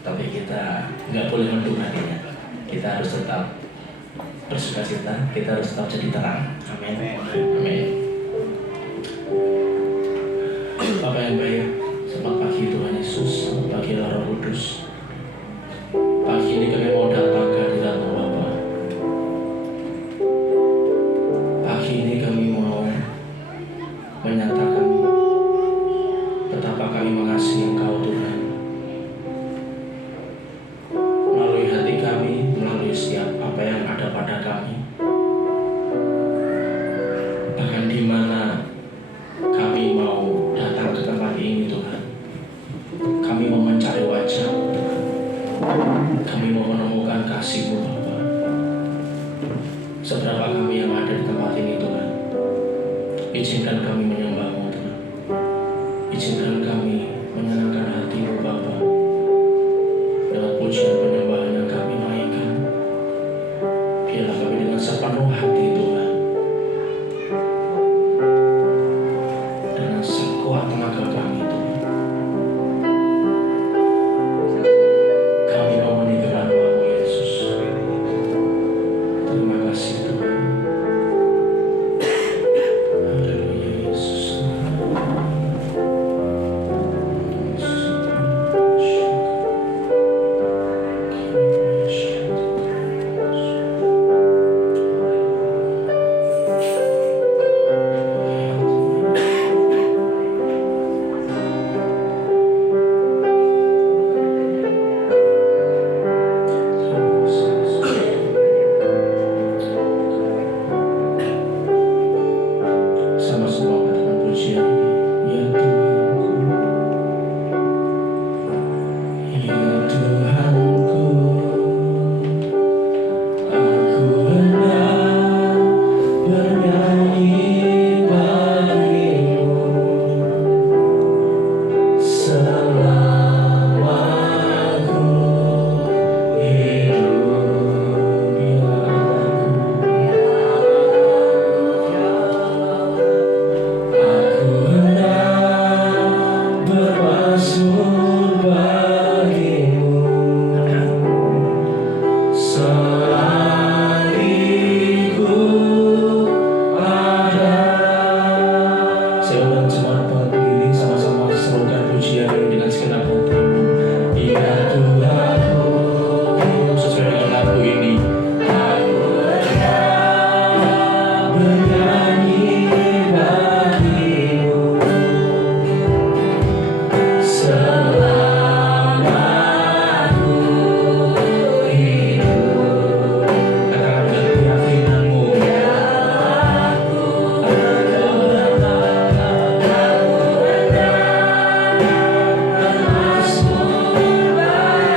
tapi kita nggak boleh mendung hatinya. Kita harus tetap bersukacita, kita harus tetap jadi terang. Amin. Amin. Bapak yang baik, selamat pagi Tuhan Yesus, selamat pagi Roh Kudus. Pagi ini kami mau datang ke hadirat Bapa. Pagi ini kami mau menyatakan betapa kami mengasihi Engkau Tuhan. Melalui hati kami, melalui setiap apa yang ada pada kami. Bahkan di mana kami mau datang ke tempat ini Tuhan. Kami mau mencari wajah. Kami mau menemukan kasih-Mu Bapa. Seberapa kami yang ada di tempat ini Tuhan, izinkan kami menyembah-Mu Tuhan. Izinkan kami menyenangkan hati-Mu Bapa. Dengan pujian penyembahan yang kami naikkan, biarlah kami dengan sepenuh hati Tuhan, dengan sekuat tenaga kami Tuhan, kami mau meninggikan nama-Mu Yesus. Terima kasih Tuhan. Haleluya Yesus. Sama-sama katakan pujian ini. Ya Tuhanku, aku hendak bernyanyi bagimu selama aku hidup. Aku hendak bermasmur bagimu selagi ku ada. Saya undang jemaat berdiri sama-sama serukan pujian ini dengan segenap hatimu. Ya Tuhanku, sesuai dengan lagu ini. Aku hendak bernyanyi bagimu selama aku hidup. Katakan dengan keyakinanmu. Aku hendak bermasmur bagimu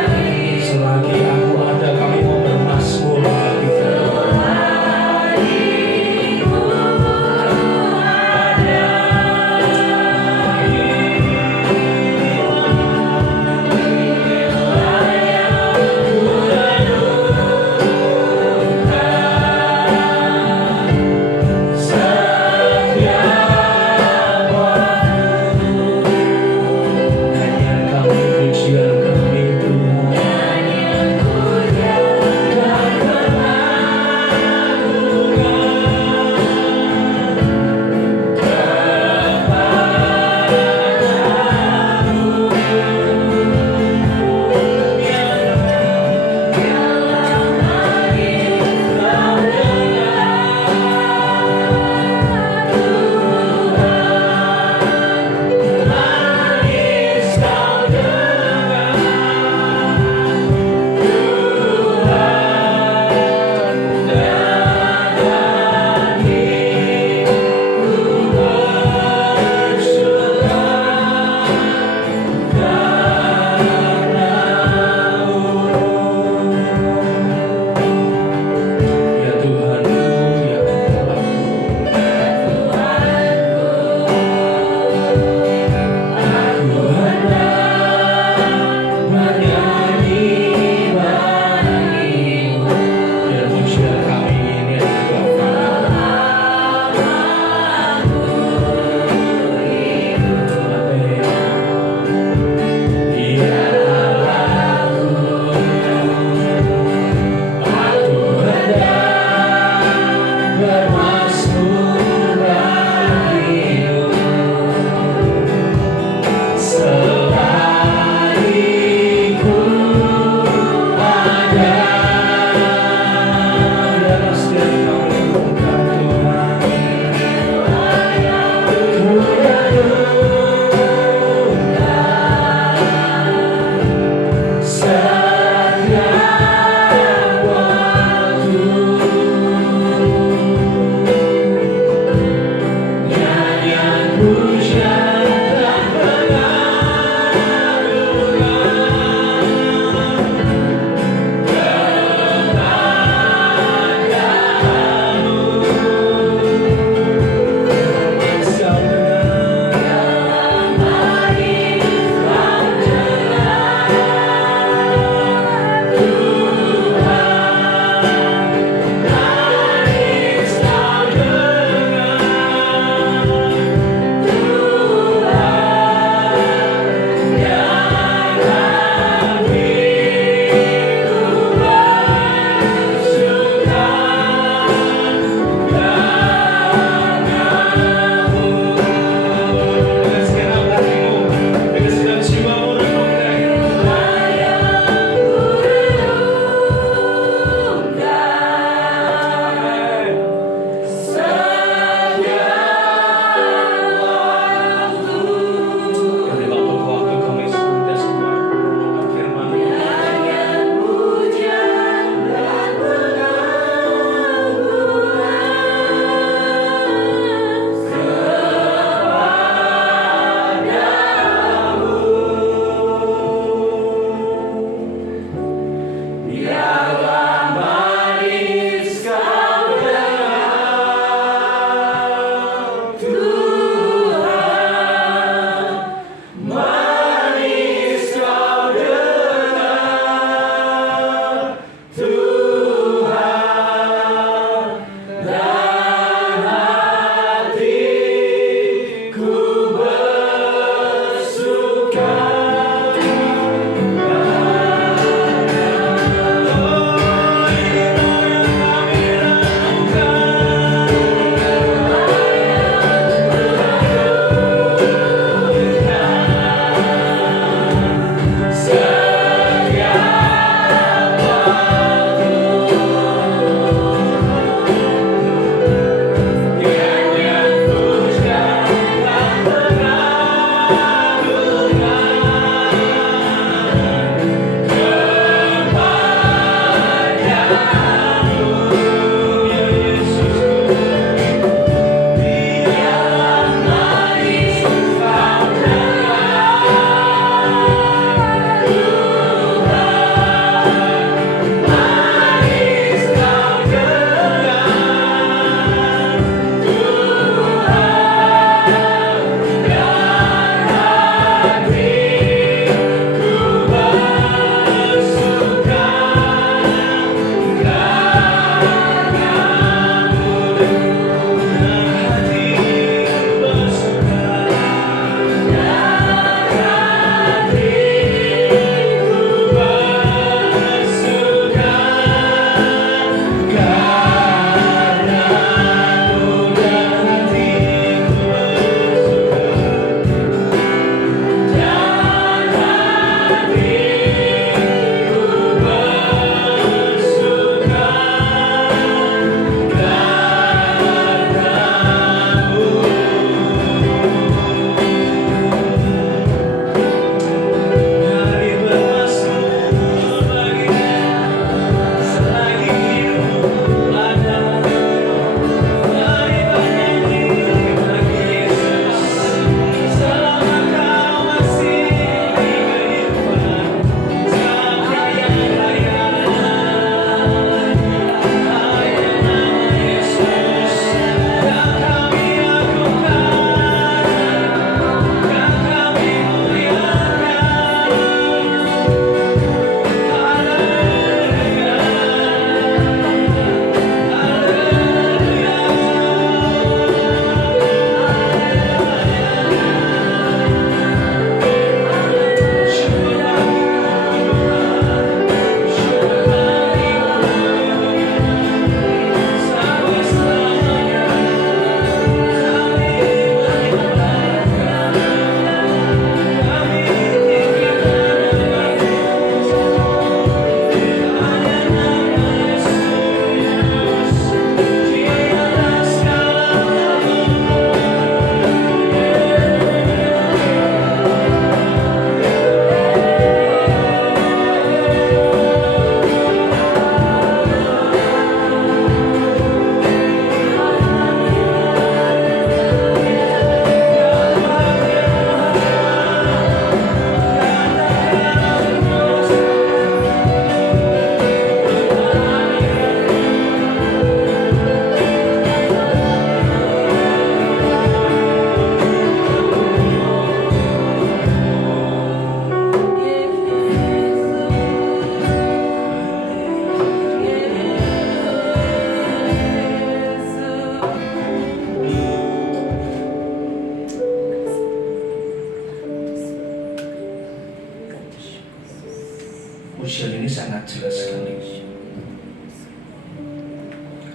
pujian ini sangat jelas sekali.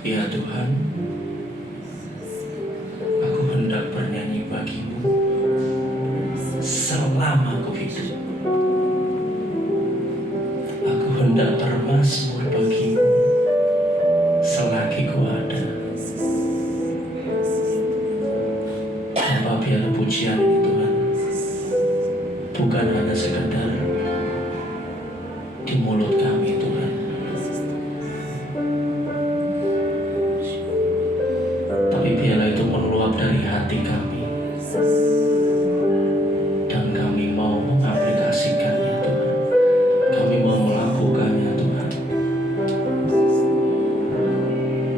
Ya Tuhan, aku hendak bernyanyi bagimu selama aku hidup. Aku hendak bermazmur bagimu selagi ku ada. Bapa, biarlah pujian ini Tuhan bukan hanya sekedar di mulut kami Tuhan, tapi biarlah itu meluap dari hati kami, dan kami mau mengaplikasikannya Tuhan. Kami mau melakukannya Tuhan.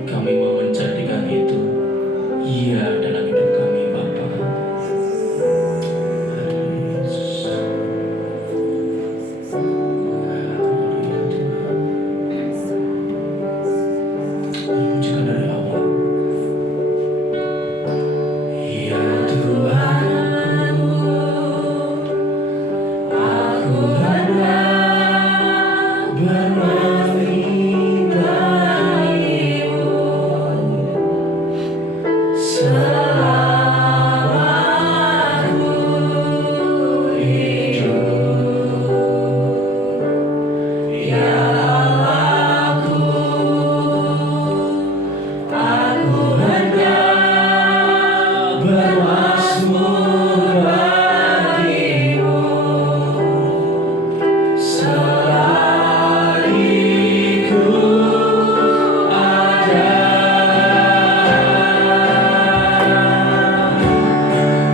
Kami mau menjadikan itu iya dalam hidup kami Bapa. Haleluya Yesus. Haleluya Tuhan. Pujikan dari awal. Ya Tuhanku, aku hendak berminta selama aku hidup. Ya Allahku, aku hendak bermazmur bagimu selagi ku ada.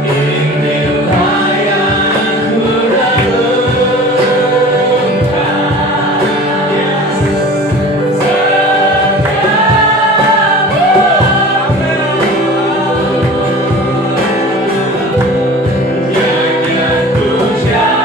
Inilah yang ku renungkan, yang ku jangan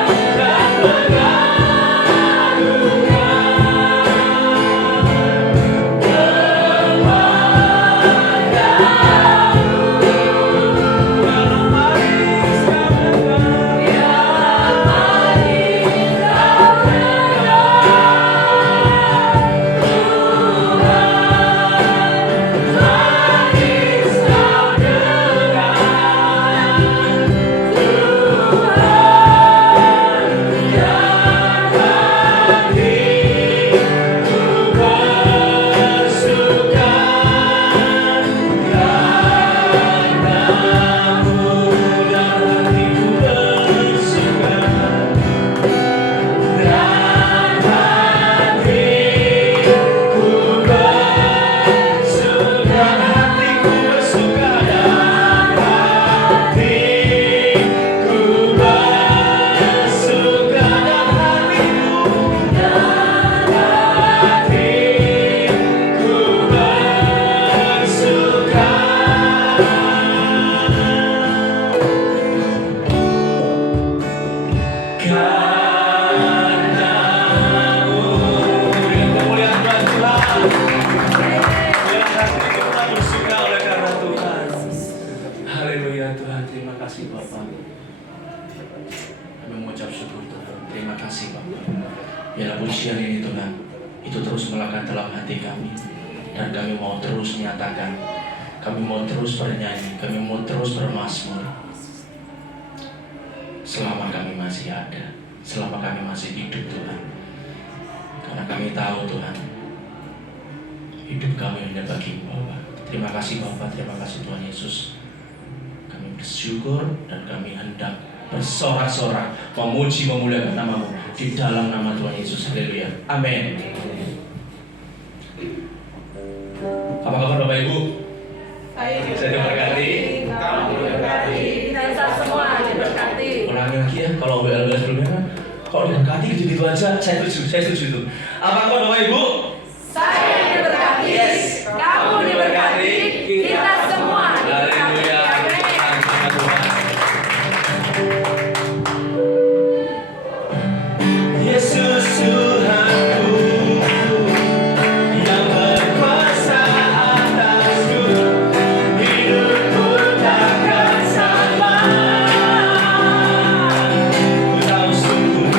Haleluya Tuhan, terima kasih Bapak. Kami mengucap syukur Tuhan. Terima kasih Bapak. Biarlah pujian ini Tuhan, itu terus melekat dalam hati kami, dan kami mau terus menyatakan, kami mau terus bernyanyi, kami mau terus bermazmur selama kami masih ada, selama kami masih hidup Tuhan. Karena kami tahu Tuhan, hidup kami hanya bagi Bapak. Terima kasih Bapak, terima kasih Tuhan Yesus. Kami bersyukur dan kami hendak bersorak-sorak memuji memuliakan nama-Mu di dalam nama Tuhan Yesus. Haleluya. Amin. Apa kabar Bapak Ibu? Saya diberkati. Kamu diberkati. Kita semua diberkati. Ulangi lagi ya, kalau WLB sebelumnya kan, kalau diberkati gitu-gitu aja, saya setuju itu. Apa kabar Bapak Ibu? Saya diberkati. Yes. Kamu diberkati. Kita semua diberkati. Haleluya. Amin. Yesus Tuhanku yang berkuasa atasku, hidupku takkan sama. Ku tahu sungguh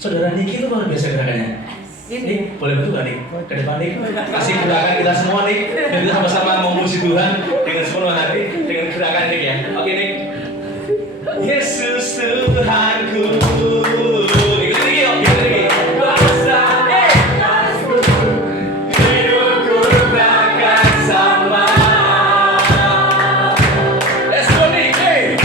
Saudara Niki itu luar biasa gerakannya. Nih, boleh bantu gak nih? Ke depan nih, kasih gerakan kita semua nih. Dan kita sama-sama memuji Tuhan dengan sepenuh hati, dengan gerakan Nik ya. Oke Nik. Yesus Tuhanku. Ikut lagi yuk, ikut lagi. Kuasa hidupku takkan sama. Let's go Nik, hey.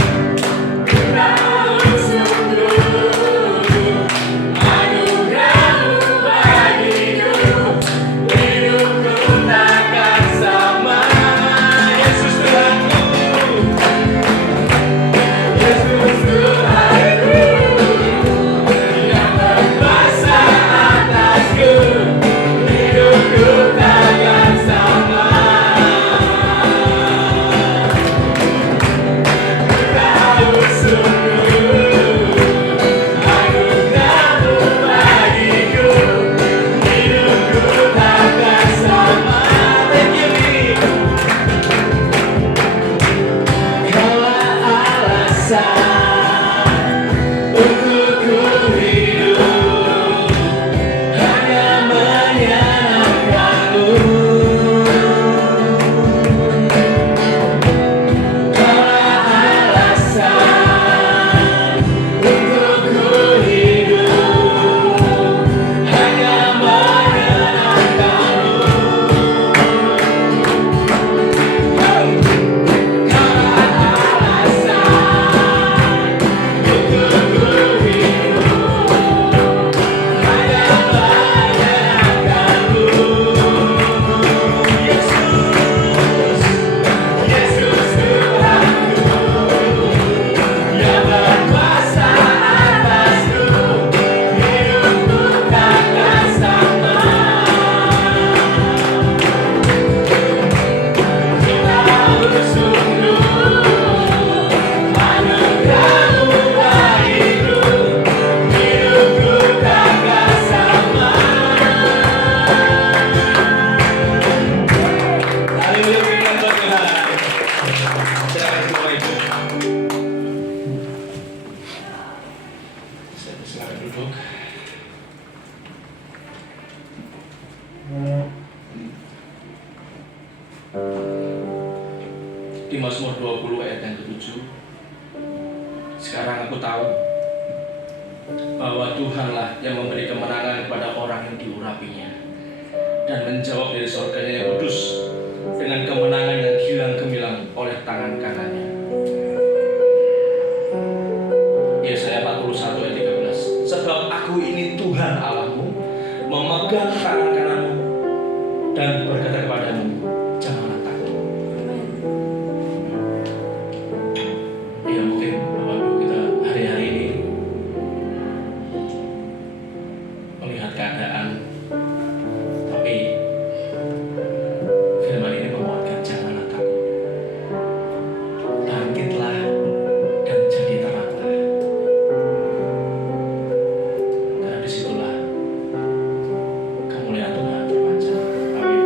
Silakan duduk. Di Mazmur 20 ayat yang ke-7, sekarang aku tahu bahwa Tuhanlah yang memberi kemenangan kepada orang yang diurapinya dan menjawab dari surganya yang kudus dengan kemenangan yang gilang gemilang oleh tangan kanannya. Yesaya 41 ayat 13. Sebab aku ini Tuhan Allahmu, memegang tangan kananmu dan berkata kepadamu, janganlah takut. Ya mungkin Bapak Ibu kita hari-hari ini melihat keadaan, tapi firman ini menguatkan, janganlah takut. Bangkitlah dan jadi teranglah. Karena disitulah kemuliaan Tuhan terpancar. Amin.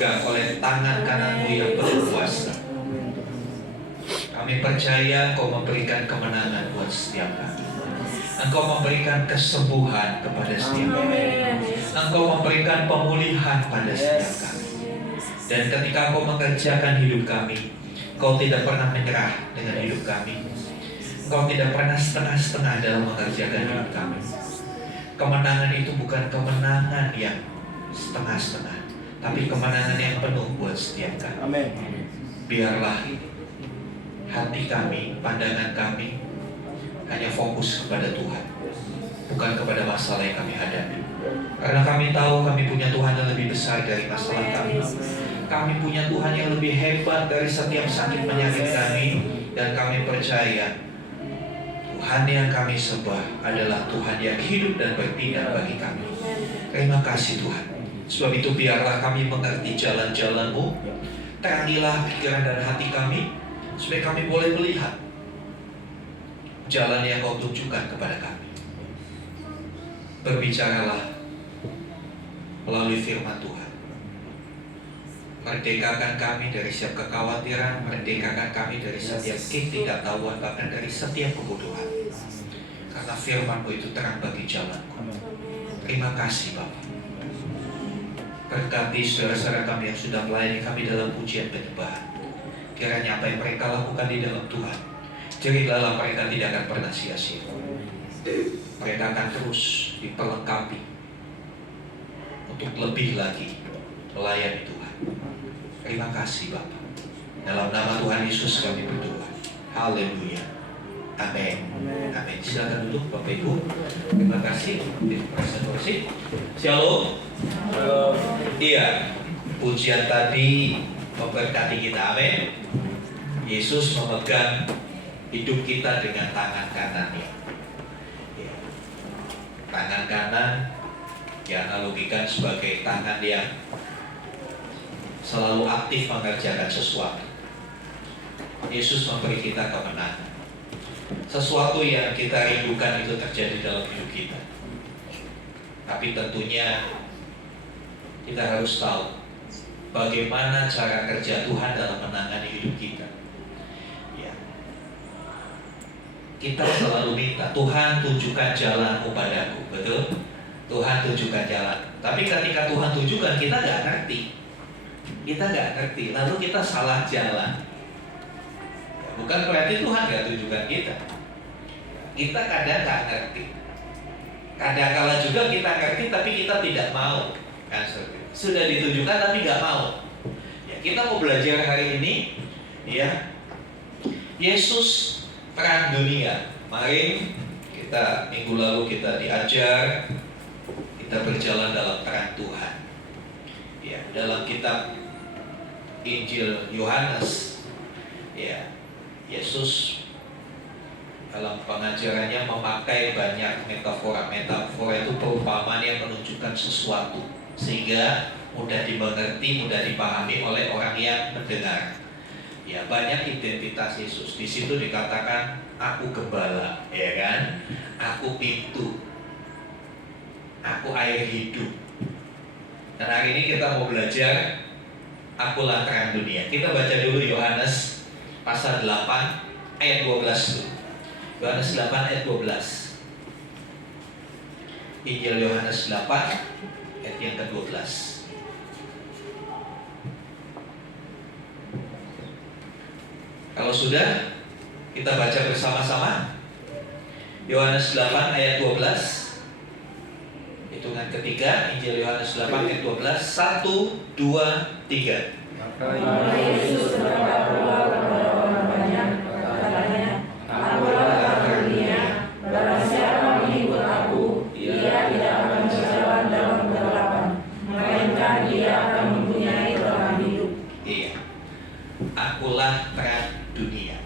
dipegang oleh tangan kanan-Mu yang berkuasa. Kami percaya Engkau memberikan kemenangan buat setiap kami. Engkau memberikan kesembuhan kepada setiap kami. Engkau memberikan pemulihan pada setiap kami. Dan ketika Engkau mengerjakan hidup kami, Engkau tidak pernah menyerah dengan hidup kami. Engkau tidak pernah setengah-setengah dalam mengerjakan hidup kami. Kemenangan itu bukan kemenangan yang setengah-setengah, tapi kemenangan yang penuh buat setiap kami. Amin. Biarlah hati kami, pandangan kami hanya fokus kepada Tuhan, bukan kepada masalah yang kami hadapi. Karena kami tahu kami punya Tuhan yang lebih besar dari masalah kami. Kami punya Tuhan yang lebih hebat dari setiap sakit penyakit kami. Dan kami percaya Tuhan yang kami sembah adalah Tuhan yang hidup dan bertindak bagi kami. Terima kasih Tuhan. Sebab itu biarlah kami mengerti jalan-jalan-Mu. Terangilah pikiran dan hati kami, supaya kami boleh melihat jalan yang Kau tunjukkan kepada kami. Berbicaralah melalui firman Tuhan. Merdekakan kami dari setiap kekhawatiran, merdekakan kami dari setiap ketidaktahuan, bahkan dari setiap kebodohan. Karena firman-Mu itu terang bagi jalanku. Terima kasih Bapa. Berkati saudara-saudara kami yang sudah melayani kami dalam pujian penyembahan. Kiranya apa yang mereka lakukan di dalam Tuhan, jerilah mereka tidak akan pernah sia-sia. Mereka akan terus diperlengkapi untuk lebih lagi melayani Tuhan. Terima kasih Bapa. Dalam nama Tuhan Yesus kami berdoa. Haleluya. Amin. Amin. Silakan duduk Bapak Ibu. Terima kasih. Presentasi. Shalom. Iya. Pujian tadi memberkati kita. Amin. Yesus memegang hidup kita dengan tangan kanannya. Ya. Tangan kanan dianalogikan sebagai tangan yang selalu aktif mengerjakan sesuatu. Yesus memberi kita kemenangan. Sesuatu yang kita rindukan itu terjadi dalam hidup kita. Tapi tentunya kita harus tahu bagaimana cara kerja Tuhan dalam menangani hidup kita. Ya. Kita selalu minta, Tuhan tunjukkan jalan-Mu padaku. Betul? Tuhan tunjukkan jalan. Tapi ketika Tuhan tunjukkan, kita nggak ngerti. Kita nggak ngerti, lalu kita salah jalan. Bukan berarti Tuhan nggak tunjukkan kita. Kita kadang nggak ngerti. Kadang-kala juga kita ngerti, tapi kita tidak mau. Kan, sudah ditunjukkan tapi nggak mau. Ya, kita mau belajar hari ini, ya. Yesus terang dunia. Kemarin kita minggu lalu kita diajar, kita berjalan dalam terang Tuhan. Ya, dalam kitab Injil Yohanes, ya, Yesus dalam pengajarannya memakai banyak metafora. Metafora itu perumpamaan yang menunjukkan sesuatu sehingga mudah dimengerti, mudah dipahami oleh orang yang mendengar. Ya, banyak identitas Yesus. Di situ dikatakan aku gembala, ya kan? Aku pintu. Aku air hidup. Dan hari ini kita mau belajar akulah terang dunia. Kita baca dulu Yohanes pasal 8 ayat 12. Yohanes 8 ayat 12. Injil Yohanes 8 ayat yang ke-12. Kalau sudah, kita baca bersama-sama. Yohanes 8 ayat 12. Hitungan ketiga, Injil Yohanes 8 ayat 12. 1, 2, 3. Maka Yesus berkata kepada orang banyak, katanya, akulah terang dunia, barang siapa mengikut aku, ia tidak akan berjalan dalam kegelapan, melainkan ia akan mempunyai terang hidup. Iya. Akulah terang dunia.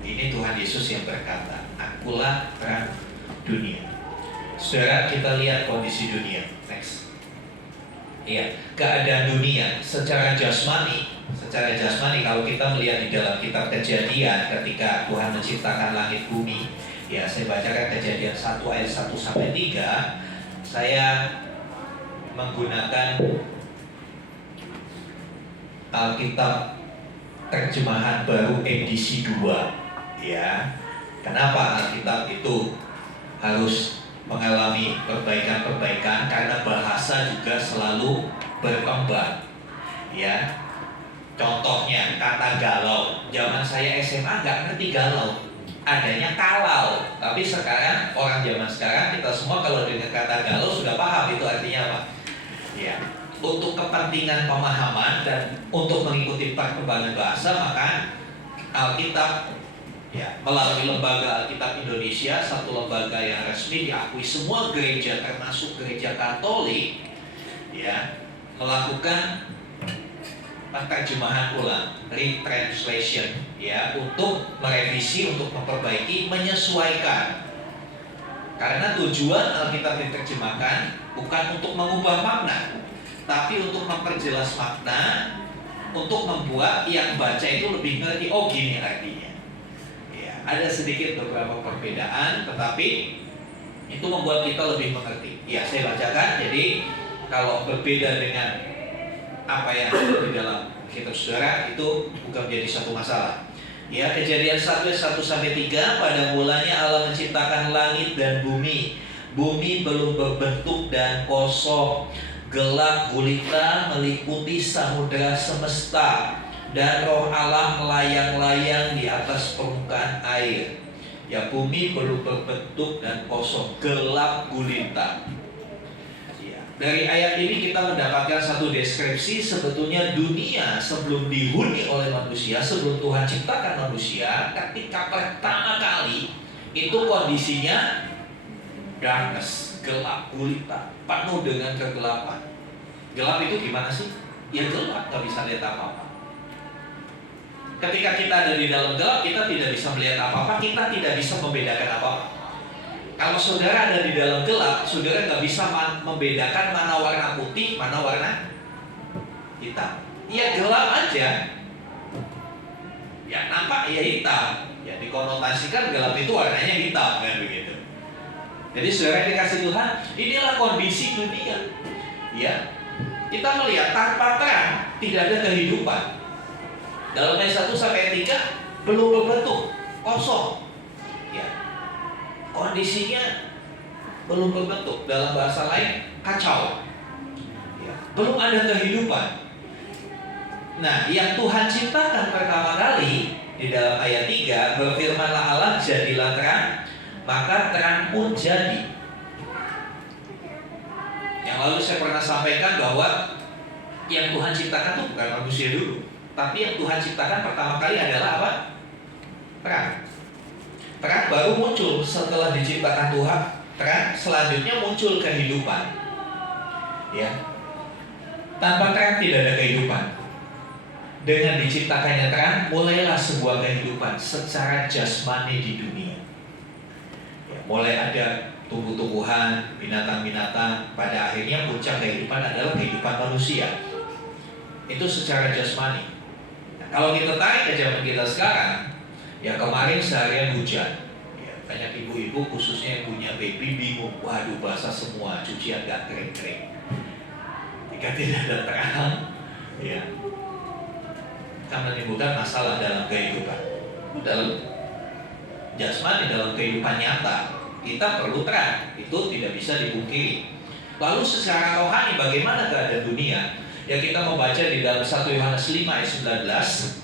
Ini Tuhan Yesus yang berkata, akulah terang dunia. Saudara, kita lihat kondisi dunia. Next. Iya, keadaan dunia secara jasmani kalau kita melihat di dalam kitab Kejadian ketika Tuhan menciptakan langit bumi, ya saya bacakan Kejadian 1 ayat 1 sampai 3. Saya menggunakan Alkitab terjemahan baru edisi 2, ya. Kenapa Alkitab itu harus mengalami perbaikan-perbaikan? Karena bahasa juga selalu berkembang, ya. Contohnya kata galau. Zaman saya SMA nggak ngerti galau, adanya kalau. Tapi sekarang orang zaman sekarang kita semua kalau dengar kata galau sudah paham itu artinya apa, ya. Untuk kepentingan pemahaman dan untuk mengikuti perkembangan bahasa, maka Alkitab, ya, melalui lembaga Alkitab Indonesia, satu lembaga yang resmi diakui semua gereja termasuk gereja Katolik, ya, melakukan terjemahan ulang, retranslation, ya, untuk merevisi, untuk memperbaiki, menyesuaikan. Karena tujuan Alkitab diterjemahkan bukan untuk mengubah makna, tapi untuk memperjelas makna, untuk membuat yang baca itu lebih ngerti. Oh, gini artinya. Ya, ada sedikit beberapa perbedaan, tetapi itu membuat kita lebih mengerti. Ya, saya bacakan. Jadi kalau berbeda dengan apa yang ada di dalam kitab saudara, itu bukan menjadi satu masalah. Ya, Kejadian 1 ayat 1-3, pada mulanya Allah menciptakan langit dan bumi. Bumi belum berbentuk dan kosong, gelap gulita meliputi samudera semesta, dan roh Allah melayang-layang di atas permukaan air. Ya, bumi belum berbentuk dan kosong, gelap gulita. Ya, dari ayat ini kita mendapatkan satu deskripsi. Sebetulnya dunia sebelum dihuni oleh manusia, sebelum Tuhan ciptakan manusia, ketika pertama kali itu kondisinya darkness, gelap gulita, penuh dengan kegelapan. Gelap itu gimana sih? Ya gelap, gak bisa lihat apa-apa. Ketika kita ada di dalam gelap, kita tidak bisa melihat apa-apa, kita tidak bisa membedakan apa-apa. Kalau saudara ada di dalam gelap, saudara gak bisa membedakan mana warna putih, mana warna hitam. Ya gelap aja, ya nampak ya hitam. Ya dikonotasikan gelap itu warnanya hitam, kan begitu. Jadi saudara dikasih Tuhan, inilah kondisi dunia. Ya, kita melihat tanpa terang tidak ada kehidupan. Dalam ayat 1-3 belum berbentuk, kosong. Ya, kondisinya belum berbentuk. Dalam bahasa lain kacau. Ya, belum ada kehidupan. Nah, yang Tuhan ciptakan pertama kali di dalam ayat 3, berfirmanlah Allah, jadilah terang, maka terang pun jadi. Yang lalu saya pernah sampaikan bahwa yang Tuhan ciptakan itu bukan manusia dulu, tapi yang Tuhan ciptakan pertama kali adalah apa? Terang. Terang baru muncul setelah diciptakan Tuhan. Terang selanjutnya muncul kehidupan. Ya. Tanpa terang tidak ada kehidupan. Dengan diciptakannya terang, mulailah sebuah kehidupan secara jasmani di dunia. Mulai ada tumbuh-tumbuhan, binatang-binatang. Pada akhirnya puncak kehidupan adalah kehidupan manusia. Itu secara jasmani. Nah, kalau kita tarik ke zaman kita sekarang, ya kemarin seharian hujan. Ya, banyak ibu-ibu khususnya yang punya baby bingung. Waduh, basah semua, cucian gak kering-kering. Jika tidak ada terang, ya, akan menimbulkan masalah dalam kehidupan. Dalam jasmani, dalam kehidupan nyata, kita perlu terang, itu tidak bisa dipungkiri. Lalu secara rohani bagaimana keadaan dunia? Ya, kita membaca di dalam 1 Yohanes 5 ayat 19.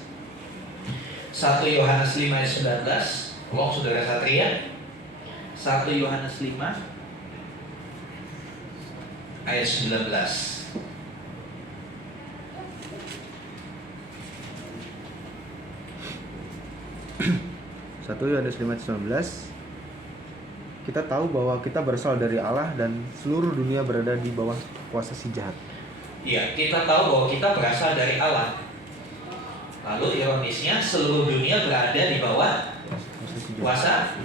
1 Yohanes 5 ayat 19. Tolong saudara Satria. 1 Yohanes 5 ayat 19. 1 Yohanes 5:19. Kita tahu bahwa kita berasal dari Allah dan seluruh dunia berada di bawah kuasa si jahat. Ya, kita tahu bahwa kita berasal dari Allah. Lalu ironisnya seluruh dunia berada di bawah kuasa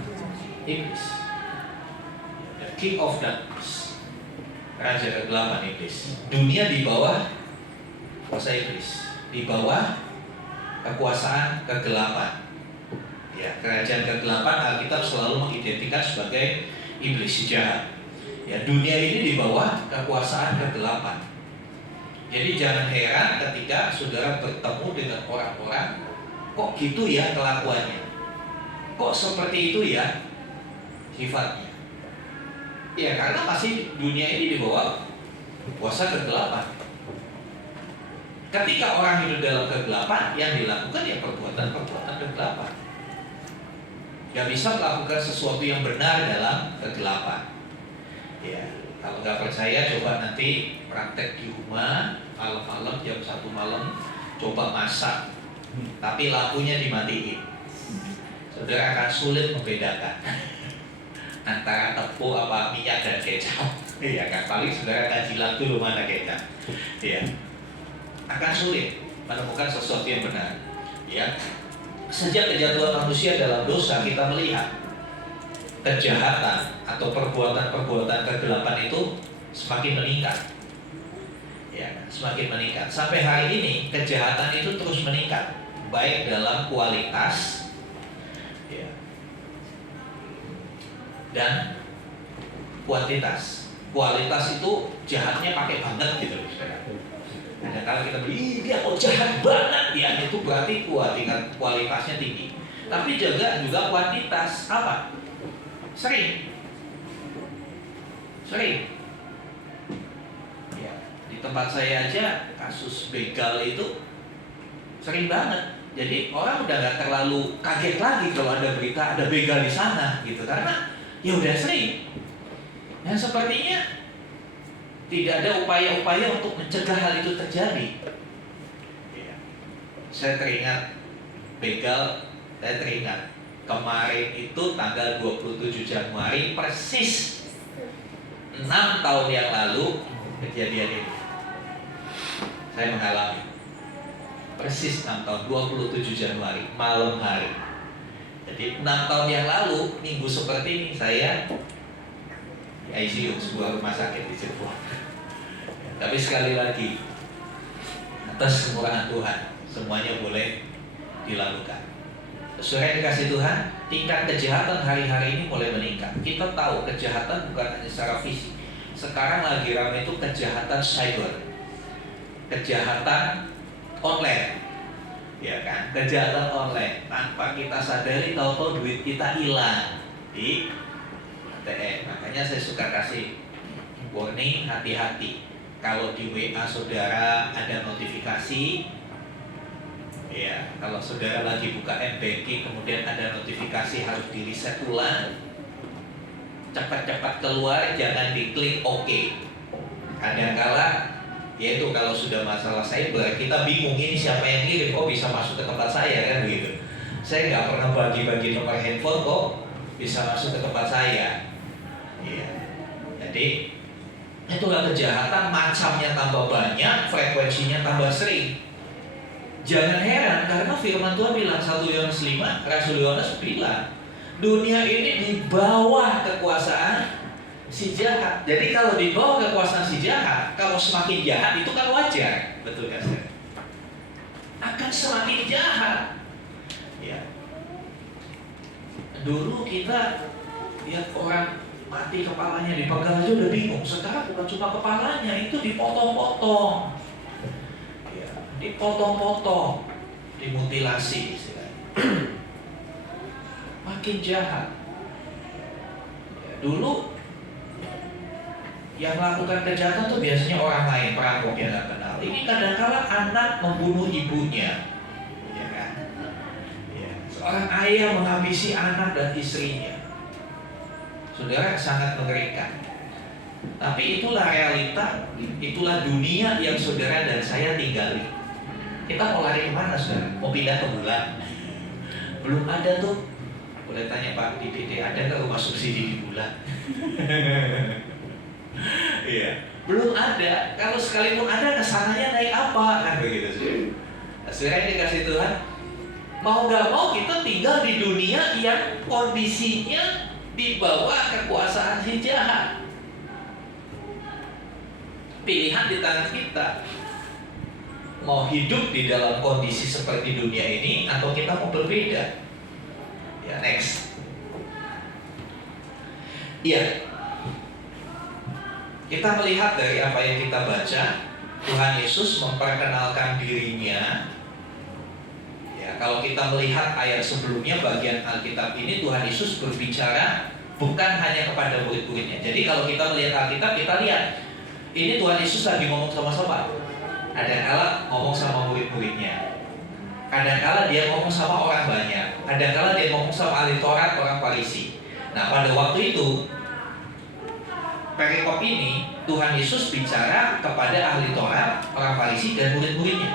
iblis. The King of Darkness, Raja kegelapan iblis. Dunia di bawah kuasa iblis, di bawah kekuasaan kegelapan. Ya, kerajaan kegelapan Alkitab selalu mengidentikan sebagai iblis jahat. Ya, dunia ini di bawah kekuasaan kegelapan. Jadi jangan heran ketika saudara bertemu dengan orang-orang, kok gitu ya kelakuannya, kok seperti itu ya sifatnya. Ya karena masih dunia ini di bawah kuasa kegelapan. Ketika orang hidup dalam kegelapan, yang dilakukan ya perbuatan-perbuatan kegelapan. Gak bisa melakukan sesuatu yang benar dalam kegelapan. Ya, kalau nggak percaya coba nanti praktek di rumah malam-malam jam 1 malam, coba masak, tapi lampunya dimatiin. Saudara akan sulit membedakan antara tepung apa minyak dan kecap. Iya kan, paling saudara akan jilat dulu mana kecap. Ya, akan sulit menemukan sesuatu yang benar. Ya, sejak kejatuhan manusia dalam dosa, kita melihat kejahatan atau perbuatan-perbuatan kegelapan itu semakin meningkat. Ya, semakin meningkat. Sampai hari ini kejahatan itu terus meningkat, baik dalam kualitas, ya, dan kuantitas. Kualitas itu jahatnya pakai banget gitu loh, saudara. Nah, kalau kita beli, dia kok jahat banget ya, itu berarti kualitasnya tinggi. Tapi juga kuantitas apa? Sering. Ya, di tempat saya aja kasus begal itu sering banget. Jadi orang udah nggak terlalu kaget lagi kalau ada berita ada begal di sana gitu, karena ya udah sering. Dan sepertinya tidak ada upaya-upaya untuk mencegah hal itu terjadi. Ya. Saya teringat begal, saya teringat kemarin itu tanggal 27 Januari persis 6 tahun yang lalu kejadian ini. Saya mengalami persis 6 tahun, 27 Januari malam hari. Jadi 6 tahun yang lalu minggu seperti ini saya di ICU sebuah rumah sakit di Cirebon. Tapi sekali lagi, atas kemurahan Tuhan semuanya boleh dilakukan. Saudara yang dikasih Tuhan, tingkat kejahatan hari-hari ini mulai meningkat. Kita tahu kejahatan bukan hanya secara fisik. Sekarang lagi ramai itu kejahatan cyber, kejahatan online, ya kan? Kejahatan online tanpa kita sadari, tahu-tahu duit kita hilang di ATM. Makanya saya suka kasih warning, hati-hati. Kalau di WA saudara ada notifikasi, ya, kalau saudara lagi buka M-Banking kemudian ada notifikasi harus di reset ulang, cepat-cepat keluar, jangan diklik OK. Kadang-kala, yaitu kalau sudah masalah cyber, kita bingung ini siapa yang kirim, kok bisa masuk ke tempat saya kan begitu. Saya nggak pernah bagi-bagi nomor handphone kok bisa masuk ke tempat saya. Ya. Jadi itulah kejahatan, macamnya tambah banyak, frekuensinya tambah sering. Jangan heran karena firman Tuhan bilang 1 Yohanes 5, Rasul Yohanes bilang dunia ini di bawah kekuasaan si jahat. Jadi kalau di bawah kekuasaan si jahat, kalau semakin jahat itu kan wajar, betul kan? Akan semakin jahat. Ya. Dulu kita lihat orang mati kepalanya dipenggal aja udah bingung. Sekarang bukan cuma kepalanya, itu dipotong-potong. Dipotong-potong, dimutilasi istilahnya. Makin jahat. Ya, dulu yang melakukan kejahatan itu biasanya orang lain, perampok yang nggak kenal. Ini kadang-kala anak membunuh ibunya, ya kan? Ya. Seorang ayah menghabisi anak dan istrinya. Saudara, sangat mengerikan. Tapi itulah realita, itulah dunia yang saudara dan saya tinggali. Kita mau lari kemana, saudara? Mau pindah ke bulan? Belum ada tuh. Boleh tanya Pak DPD, ada nggak rumah subsidi di bulan? Iya, belum ada. Kalau sekalipun ada, kesananya naik apa? Kan begitu, saudara. Saudara yang dikasih Tuhan, mau nggak mau kita tinggal di dunia yang kondisinya di bawah kekuasaan si jahat. Pilihan di tangan kita. Mau hidup di dalam kondisi seperti dunia ini atau kita mau berbeda. Ya, next. Iya. Kita melihat dari apa yang kita baca Tuhan Yesus memperkenalkan dirinya. Ya, kalau kita melihat ayat sebelumnya bagian Alkitab ini, Tuhan Yesus berbicara bukan hanya kepada murid-muridnya. Jadi kalau kita melihat Alkitab, kita lihat ini Tuhan Yesus lagi ngomong sama siapa? Kadang-kala ngomong sama murid-muridnya, kadang-kala dia ngomong sama orang banyak, kadang-kala dia ngomong sama ahli Taurat, orang Farisi. Nah, pada waktu itu perikop ini Tuhan Yesus bicara kepada ahli Taurat, orang Farisi, dan murid-muridnya.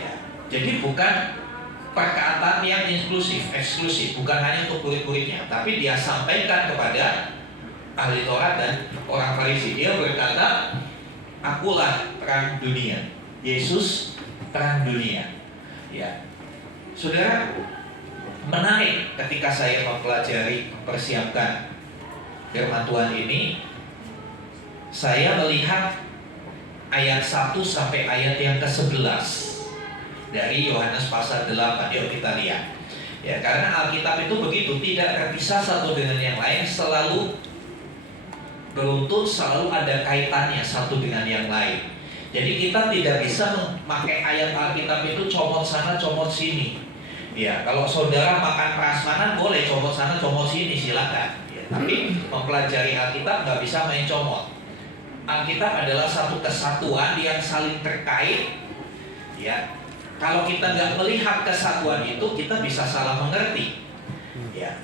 Ya, jadi bukan perkataan yang eksklusif, bukan hanya untuk murid-muridnya, tapi dia sampaikan kepada ahli Taurat dan orang Farisi. Dia berkata, akulah terang dunia. Yesus terang dunia. Ya, saudara, menarik ketika saya mempelajari, mempersiapkan firman Tuhan ini, saya melihat ayat 1 sampai ayat yang ke-11 dari Yohanes pasal 8. Yuk kita lihat. Ya, karena Alkitab itu begitu, tidak terpisah satu dengan yang lain, selalu beruntun, selalu ada kaitannya satu dengan yang lain. Jadi kita tidak bisa memakai ayat Alkitab itu comot sana, comot sini. Ya, kalau saudara makan prasmanan boleh comot sana, comot sini, silakan. Ya, tapi mempelajari Alkitab nggak bisa main comot. Alkitab adalah satu kesatuan yang saling terkait. Ya, kalau kita nggak melihat kesatuan itu, kita bisa salah mengerti. Ya.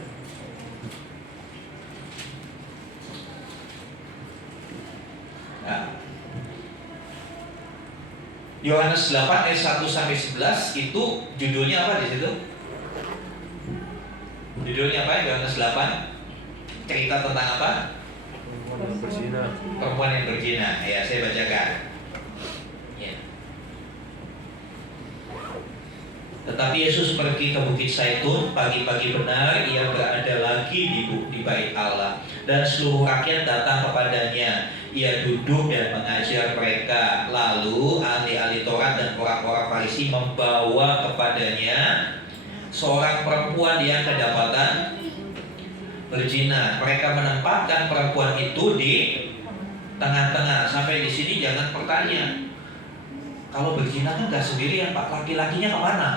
Nah, Yohanes 8 ayat 1 sampai 11 itu judulnya apa di situ? Judulnya apa? Yohanes 8 cerita tentang apa? Perempuan yang berzina. Perempuan yang berzina. Ya, saya bacakan. Ya. Tetapi Yesus pergi ke Bukit Zaitun. Pagi-pagi benar ia berada lagi di bait Allah, dan seluruh rakyat datang kepadanya. Ia duduk dan mengajar mereka. Lalu ahli-ahli Taurat dan orang-orang Farisi membawa kepadanya seorang perempuan yang kedapatan berzina. Mereka menempatkan perempuan itu di tengah-tengah. Sampai di sini jangan bertanya, kalau berzina kan gak sendirian Pak, laki-lakinya kemana?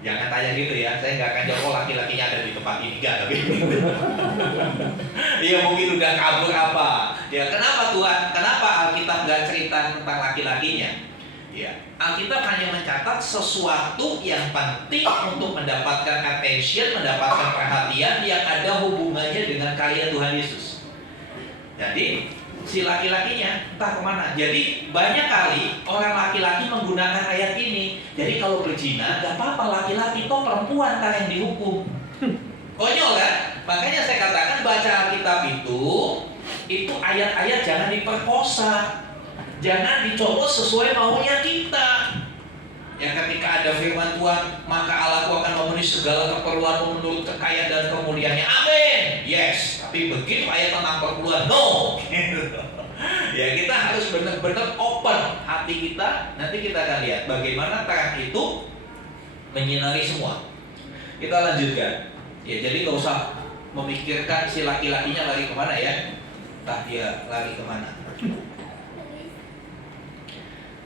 Jangan tanya gitu ya, saya gak akan jawab laki-lakinya ada di tempat ini, gak tapi iya mungkin udah kabur apa. Ya, kenapa Tuhan? Kenapa Alkitab gak cerita tentang laki-lakinya? Ya, Alkitab hanya mencatat sesuatu yang penting untuk mendapatkan attention, mendapatkan perhatian yang ada hubungannya dengan karya Tuhan Yesus. Jadi si laki-lakinya entah kemana. Jadi banyak kali orang laki-laki menggunakan ayat ini. Jadi kalau berzina gak apa-apa laki-laki, toh perempuan kan yang dihukum. Konyol kan? Makanya saya katakan baca Alkitab itu ayat-ayat jangan diperkosa, jangan dicomot sesuai maunya kita. Ya, ketika ada firman Tuhan, maka Allahku akan memenuhi segala keperluanmu menurut kekayaan dan kemuliaannya. Amin. Yes. Tapi begitu ayat tentang perpuluhan, no. Ya, kita harus benar-benar open hati kita. Nanti kita akan lihat bagaimana terang itu menyinari semua. Kita lanjutkan. Ya, jadi nggak usah memikirkan si laki-lakinya lari kemana ya. Entah dia lari kemana.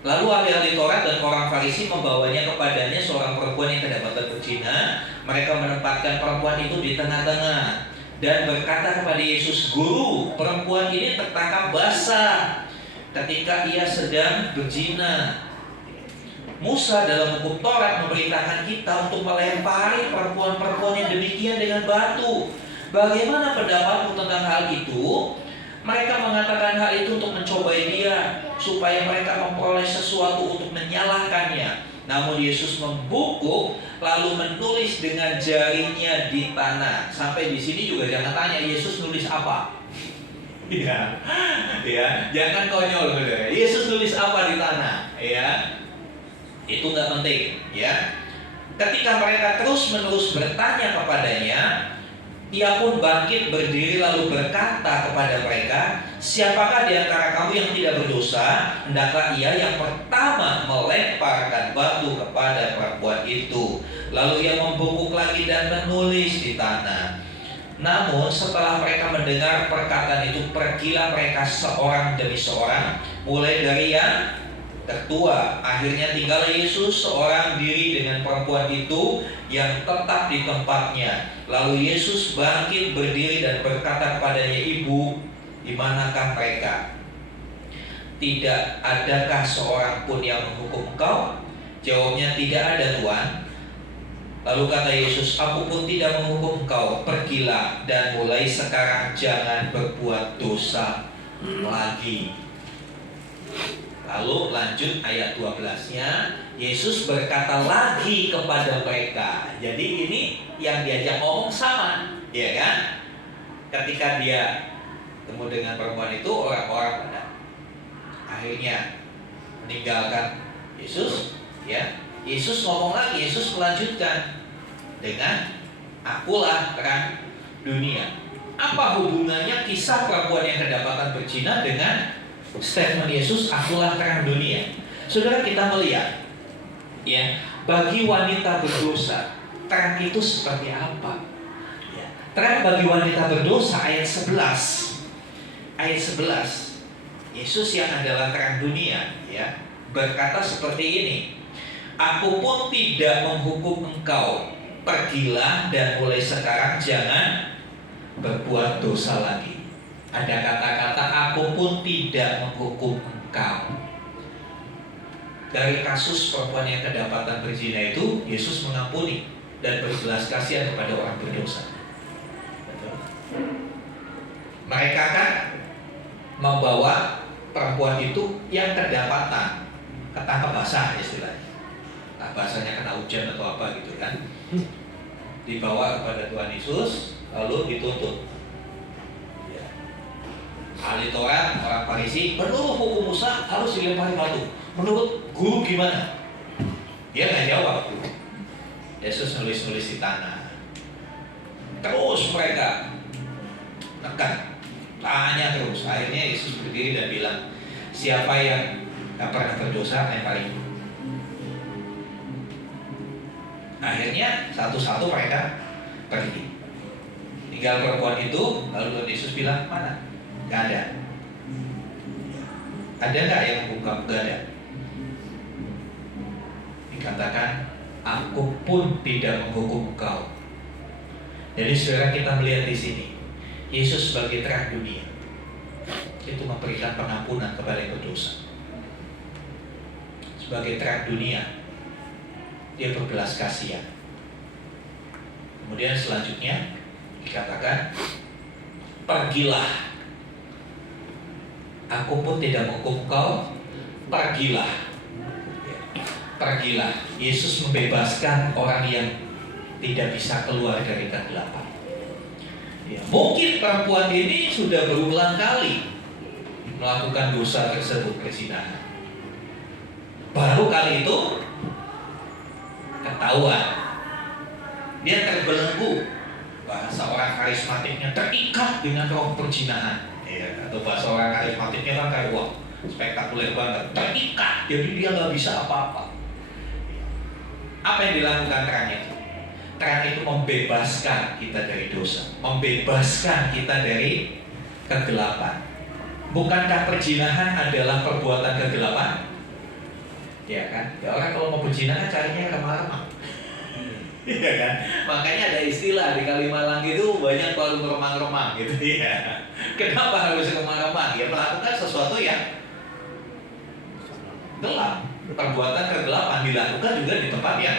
Lalu ahli-ahli Taurat dan orang Farisi membawanya kepadanya seorang perempuan yang kedapatan berzina. Mereka menempatkan perempuan itu di tengah-tengah dan berkata kepada Yesus, Guru, perempuan ini tertangkap basah ketika ia sedang berzina. Musa dalam hukum Taurat memerintahkan kita untuk melempari perempuan-perempuan yang demikian dengan batu. Bagaimana pendapatmu tentang hal itu? Mereka mengatakan hal itu untuk mencobai dia, supaya mereka memperoleh sesuatu untuk menyalahkannya. Namun Yesus membungkuk lalu menulis dengan jarinya di tanah. Sampai di sini juga jangan tanya Yesus nulis apa. Ya, ya, jangan konyol, saudara. Yesus nulis apa di tanah? Ya, itu nggak penting. Ya, ketika mereka terus-menerus bertanya kepadanya, ia pun bangkit berdiri lalu berkata kepada mereka, siapakah di antara kamu yang tidak berdosa? Hendaklah ia yang pertama melemparkan batu kepada perempuan itu. Lalu ia membungkuk lagi dan menulis di tanah. Namun setelah mereka mendengar perkataan itu, pergilah mereka seorang demi seorang, mulai dari yang tertua. Akhirnya tinggal Yesus seorang diri dengan perempuan itu yang tetap di tempatnya. Lalu Yesus bangkit berdiri dan berkata kepadanya, "Ibu, di manakah mereka? Tidak adakah seorang pun yang menghukum engkau?" Jawabnya, "Tidak ada, Tuhan." Lalu kata Yesus, "Aku pun tidak menghukum engkau. Pergilah dan mulai sekarang jangan berbuat dosa lagi." Lalu lanjut ayat 12-nya, Yesus berkata lagi kepada mereka. Jadi ini yang diajak ngomong sama, ya kan? Ketika dia ketemu dengan perempuan itu, orang-orang pada akhirnya meninggalkan Yesus, ya. Yesus ngomong lagi, Yesus melanjutkan dengan, "Akulah terang dunia." Apa hubungannya kisah perempuan yang kedapatan berzina dengan statement Yesus, "Akulah terang dunia"? Saudara, kita melihat, ya, bagi wanita berdosa, terang itu seperti apa? Ya, terang bagi wanita berdosa, ayat 11. Ayat 11. Yesus yang adalah terang dunia, ya, berkata seperti ini, "Aku pun tidak menghukum engkau. Pergilah dan mulai sekarang jangan berbuat dosa lagi." Ada kata-kata "aku pun tidak menghukum engkau." Dari kasus perempuan yang kedapatan berzina itu, Yesus mengampuni dan berbelas kasihan kepada orang berdosa. Betul? Mereka kan membawa perempuan itu yang kedapatan, ketangkap basah istilahnya. Nah, bahasanya kena hujan atau apa gitu kan, dibawa kepada Tuhan Yesus lalu dituntut. Ya. Ahli Taurat, orang Farisi, menurut hukum Musa harus dilempari batu. Menurut guru gimana? Dia nggak jawab. Yesus nulis-nulis di tanah. Terus mereka tekan, tanya terus. Akhirnya Yesus berdiri dan bilang, "Siapa yang nggak pernah berdosa lemparin." Akhirnya satu-satu mereka pergi. Tinggal perempuan itu, lalu Tuhan Yesus bilang, "Mana?" Gak ada. Ada nggak yang menghukum? Gak ada. Dikatakan, "Aku pun tidak menghukum engkau." Jadi saudara, kita melihat di sini, Yesus sebagai terang dunia itu memberikan pengampunan kepada yang berdosa. Sebagai terang dunia, dia berbelas kasihan. Kemudian selanjutnya dikatakan, "Pergilah. Aku pun tidak menghukum engkau. Pergilah." Pergilah. Yesus membebaskan orang yang tidak bisa keluar dari kegelapan. Ya, mungkin perempuan ini sudah berulang kali melakukan dosa tersebut, perzinahan. Baru kali itu ketahuan, dia terbelenggu. Bahasa orang karismatiknya terikat dengan roh perzinahan, ya, atau bahasa orang karismatiknya kan kayak wah spektakuler banget, terikat, jadi dia nggak bisa apa-apa. Apa yang dilakukan terang itu? Terang itu membebaskan kita dari dosa, membebaskan kita dari kegelapan. Bukankah perzinahan adalah perbuatan kegelapan? Ya kan? Ya, orang kalau mau berzina kan carinya remang-remang. Iya kan? Makanya ada istilah di Kalimalang itu banyak kalau remang-remang gitu ya. Kenapa harus remang-remang? Ya melakukan sesuatu yang gelap. Perbuatan kegelapan dilakukan juga di tempat yang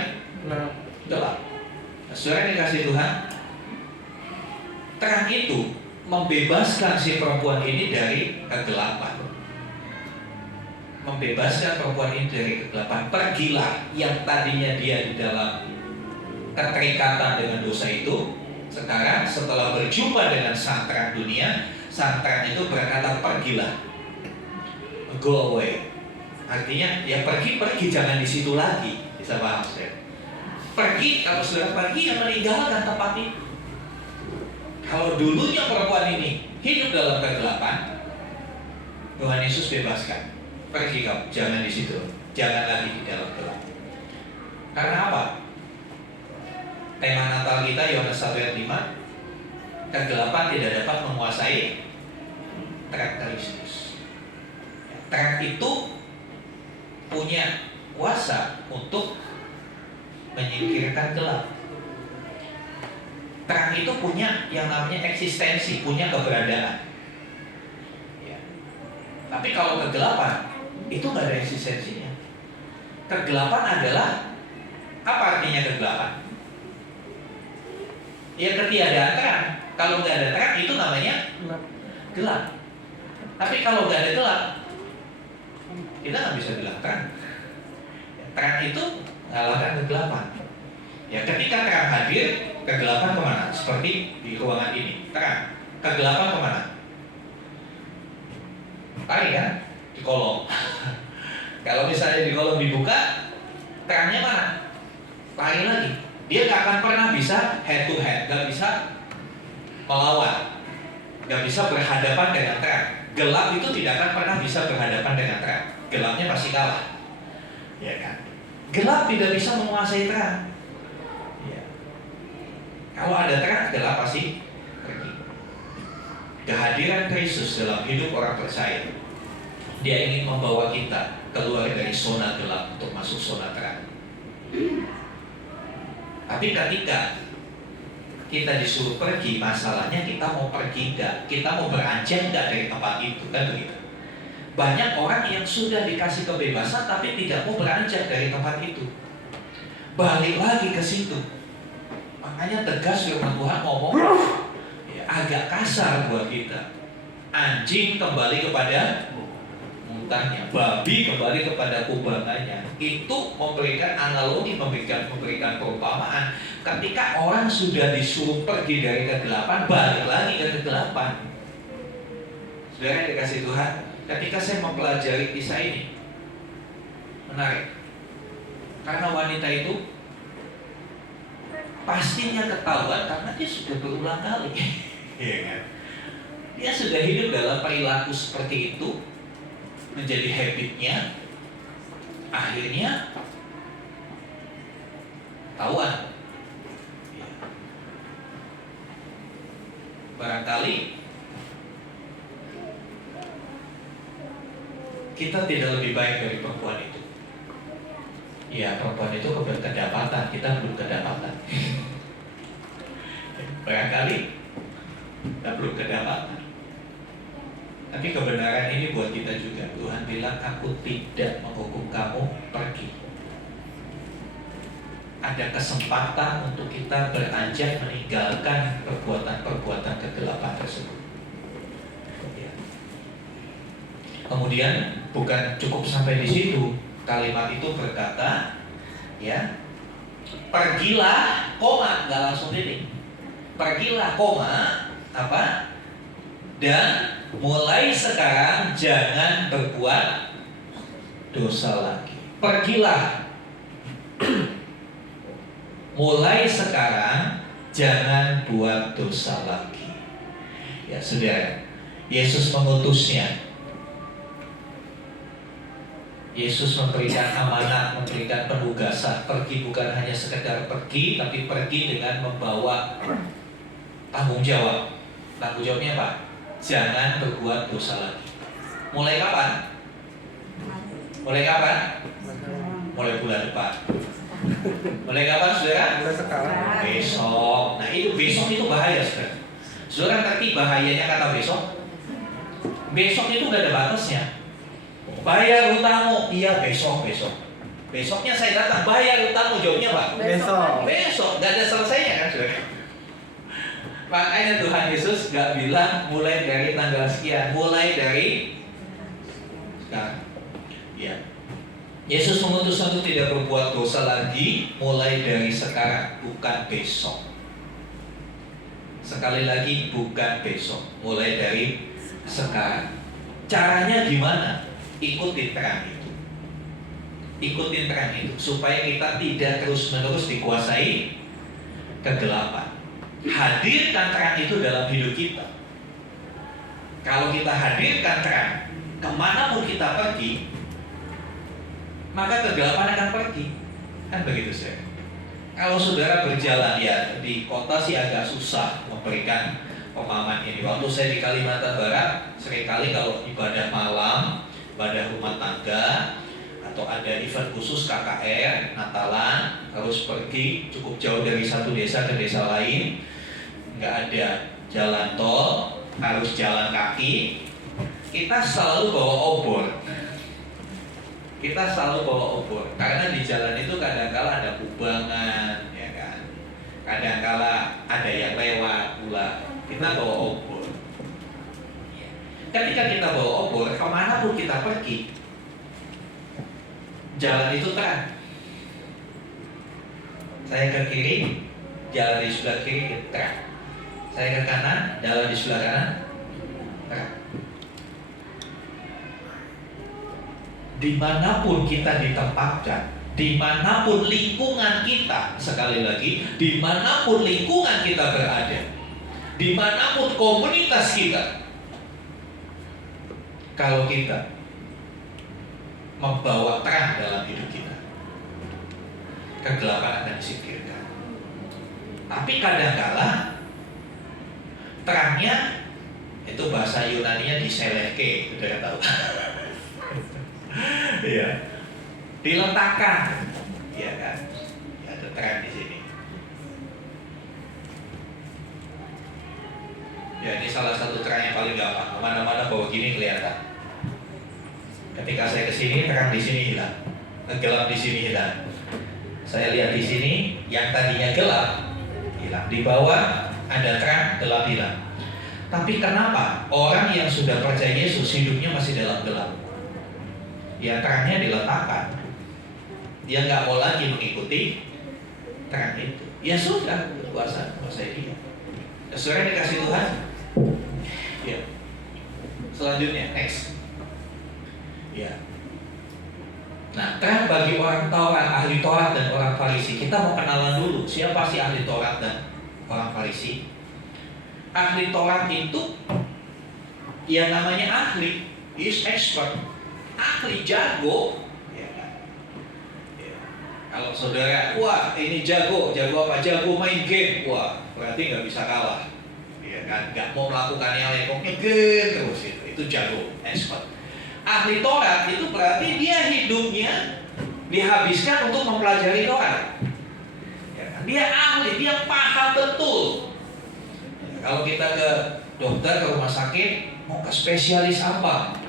gelap. Saudara yang dikasih Tuhan, terang itu membebaskan si perempuan ini dari kegelapan. Membebaskan perempuan ini dari kegelapan. Pergilah, yang tadinya dia di dalam keterikatan dengan dosa itu, sekarang setelah berjumpa dengan sang terang dunia, sang terang itu berkata, "Pergilah, go away." Artinya ya pergi jangan di situ lagi. Bisa paham saudara? Pergi, kalau sudah pergi ya meninggalkan tempat itu. Kalau dulunya perempuan ini hidup dalam kegelapan, Tuhan Yesus bebaskan. Pergi kamu, jangan di situ, jangan lagi di dalam gelap. Karena apa? Tema Natal kita Yohanes 1 ayat 5, Kegelapan tidak dapat menguasai terang Kristus. Terang itu punya kuasa untuk menyingkirkan gelap. Terang itu punya yang namanya eksistensi, punya keberadaan. Ya. Tapi kalau kegelapan itu nggak ada eksistensinya. Kegelapan adalah apa artinya kegelapan? Ya ketiadaan terang. Kalau nggak ada terang itu namanya gelap. Tapi kalau nggak ada gelap, kita nggak bisa bilang terang. Terang itu mengalahkan kegelapan. Ya ketika terang hadir, kegelapan kemana? Seperti di ruangan ini, terang. Kegelapan kemana? Lari kan? Di kolom. Kalau misalnya di kolom dibuka, terangnya mana? Lari lagi. Dia nggak akan pernah bisa head to head, nggak bisa melawan, nggak bisa berhadapan dengan terang. Gelap itu tidak akan pernah bisa berhadapan dengan terang. Gelapnya pasti kalah, ya kan? Gelap tidak bisa menguasai terang. Ya. Kalau ada terang, gelap pasti pergi. Kehadiran Kristus dalam hidup orang percaya, Dia ingin membawa kita keluar dari zona gelap untuk masuk zona terang. Tapi ketika kita disuruh pergi, masalahnya kita mau pergi enggak? Kita mau beranjak enggak dari tempat itu? Kan begitu. Banyak orang yang sudah dikasih kebebasan tapi tidak mau beranjak dari tempat itu. Balik lagi ke situ. Makanya tegas firman Tuhan ngomong ya, agak kasar buat kita. Anjing kembali kepada muntahnya, babi kembali kepada kubangannya. Itu memberikan analogi, memberikan perumpamaan. Ketika orang sudah disuruh pergi dari kegelapan, balik lagi ke kegelapan. Saudara yang dikasih Tuhan, ketika saya mempelajari kisah ini, menarik. Karena wanita itu pastinya ketahuan karena dia sudah berulang kali. Iya kan? Dia sudah hidup dalam perilaku seperti itu, menjadi habitnya. Akhirnya tahuan. Barangkali kita tidak lebih baik dari perempuan itu. Ya, perempuan itu kedapatan, kita belum kedapatan. Barangkali kita belum kedapatan. Tapi kebenaran ini buat kita juga. Tuhan bilang, aku tidak menghukum kamu, pergi. Ada kesempatan untuk kita beranjak meninggalkan perbuatan-perbuatan kegelapan tersebut. Ya. Kemudian bukan cukup sampai di situ. Kalimat itu berkata, ya, pergilah, koma, nggak langsung titik. Pergilah, koma, apa? Dan mulai sekarang jangan berbuat dosa lagi. Pergilah. Mulai sekarang jangan buat dosa lagi. Ya, saudara, Yesus mengutusnya. Yesus memberikan amanah, memberikan penugasan. Pergi bukan hanya sekedar pergi, tapi pergi dengan membawa tanggung jawab. Tanggung jawabnya apa? Jangan berbuat dosa lagi. Mulai kapan? Mulai kapan? Mulai bulan depan. Mulai kapan, saudara? Mulai sekarang. Besok. Nah, itu besok itu bahaya, saudara. Saudara ngerti bahayanya kata besok? Besok itu nggak ada batasnya. Bayar utangmu, iya besok. Besoknya saya datang, bayar utangmu, jawabnya apa? Besok, nggak ada selesainya kan, saudara? Makanya Tuhan Yesus gak bilang mulai dari tanggal sekian, mulai dari sekarang. Ya. Yesus mengutus untuk tidak berbuat dosa lagi mulai dari sekarang, bukan besok. Sekali lagi, bukan besok, mulai dari sekarang. Caranya gimana? Ikutin terang itu. Ikutin terang itu supaya kita tidak terus-menerus dikuasai kegelapan. Hadirkan terang itu dalam hidup kita. Kalau kita hadirkan terang, kemanapun kita pergi, maka kegelapan akan pergi. Kan begitu, saudara. Kalau saudara berjalan, ya di kota sih agak susah memberikan pemahaman ini. Waktu saya di Kalimantan Barat, seringkali kalau ibadah malam, ibadah rumah tangga, atau ada event khusus KKR, Natalan, harus pergi cukup jauh dari satu desa ke desa lain, nggak ada jalan tol, harus jalan kaki, kita selalu bawa obor. Kita selalu bawa obor, karena di jalan itu kadang-kala ada kubangan, ya kan? Kadang-kala ada yang lewat pula, kita bawa obor. Ketika kita bawa obor, kemanapun kita pergi, jalan itu terang. Saya ke kiri, jalan di sebelah kiri terang. Saya ke kanan, jalan di sebelah kanan terang. Dimanapun kita ditempatkan, dimanapun lingkungan kita, sekali lagi, dimanapun lingkungan kita berada, dimanapun komunitas kita, kalau kita membawa terang dalam hidup kita, kegelapan akan disingkirkan. Tapi kadangkala terangnya itu bahasa Yunaninya diseleke, sudah tahu. Iya, diletakkan, ya kan? Ya, ada terang di sini. Ya, ini salah satu terang yang paling gampang. Kemana-mana bawa gini kelihatan. Ketika saya kesini, terang di sini hilang, gelap di sini hilang. Saya lihat di sini, yang tadinya gelap hilang. Di bawah ada terang, gelap hilang. Tapi kenapa orang yang sudah percaya Yesus hidupnya masih dalam gelap? Ya, terangnya diletakkan. Dia nggak mau lagi mengikuti terang itu. Ya sudah, kuasa dia. Saudara dikasih Tuhan. Ya. Selanjutnya, next. Ya. Nah, terang bagi orang Taurat, ahli Taurat dan orang Farisi. Kita mau kenalan dulu. Siapa sih ahli Taurat dan orang Farisi? Ahli Taurat itu, ya namanya ahli, is expert. Ahli, jago, ya kan? Ya. Kalau saudara, wah ini jago apa? Jago main game, wah berarti nggak bisa kalah, ya kan? Nggak mau melakukan yang lain, pokoknya game terus itu jago, expert. Ahli Taurat itu berarti dia hidupnya dihabiskan untuk mempelajari Taurat, ya kan? Dia ahli, dia paham betul. Ya, kalau kita ke dokter, ke rumah sakit, mau ke spesialis apa?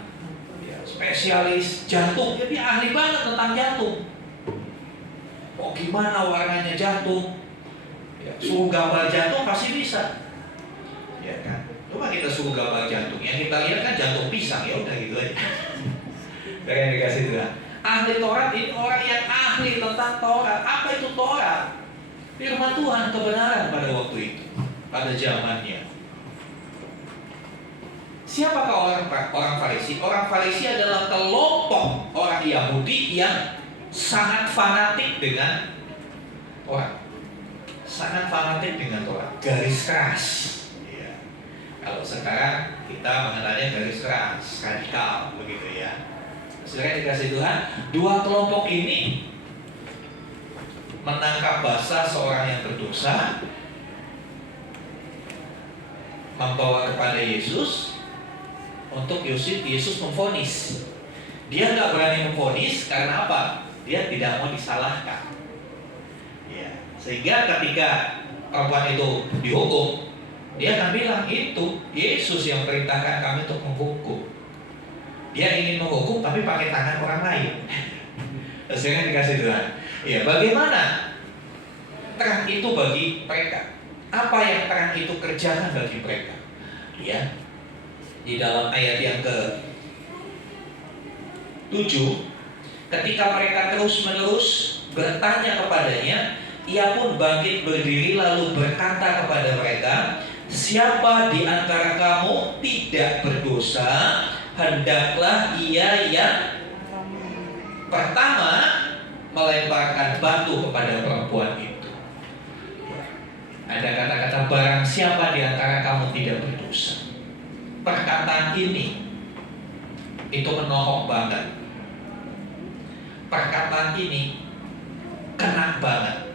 Spesialis jantung, dia ahli banget tentang jantung. Oh gimana warnanya jantung? Ya, suruh gambar jantung pasti bisa. Ya kan? Coba kita suruh gambar jantung, yang kita lihat kan jantung pisang, ya udah gitu aja. Yang dikasih Tuhan. Ahli Taurat ini orang yang ahli tentang Taurat. Apa itu Taurat? Firman Tuhan, kebenaran pada waktu itu, pada zamannya. Siapakah orang Farisi? Orang Farisi adalah kelompok orang Yahudi yang sangat fanatik dengan Taurat. Sangat fanatik dengan Taurat. Garis keras. Ya. Kalau sekarang kita mengenalnya garis keras, radikal, begitu ya. Saudara dikasih Tuhan, dua kelompok ini menangkap basah seorang yang berdosa, membawa kepada Yesus. Untuk Yesus memvonis. Dia nggak berani memvonis karena apa? Dia tidak mau disalahkan. Ya. Sehingga ketika perempuan itu dihukum, dia akan bilang itu Yesus yang perintahkan kami untuk menghukum. Dia ingin menghukum tapi pakai tangan orang lain. Sehingga dikasih Tuhan. Ya, bagaimana terang itu bagi mereka? Apa yang terang itu kerjakan bagi mereka? Ya. Di dalam ayat yang ke-7, ketika mereka terus-menerus bertanya kepadanya, ia pun bangkit berdiri lalu berkata kepada mereka, siapa di antara kamu tidak berdosa, hendaklah ia yang pertama melemparkan batu kepada perempuan itu. Ada kata-kata barang siapa di antara kamu tidak berdosa. Perkataan ini itu menohok banget. Perkataan ini kena banget.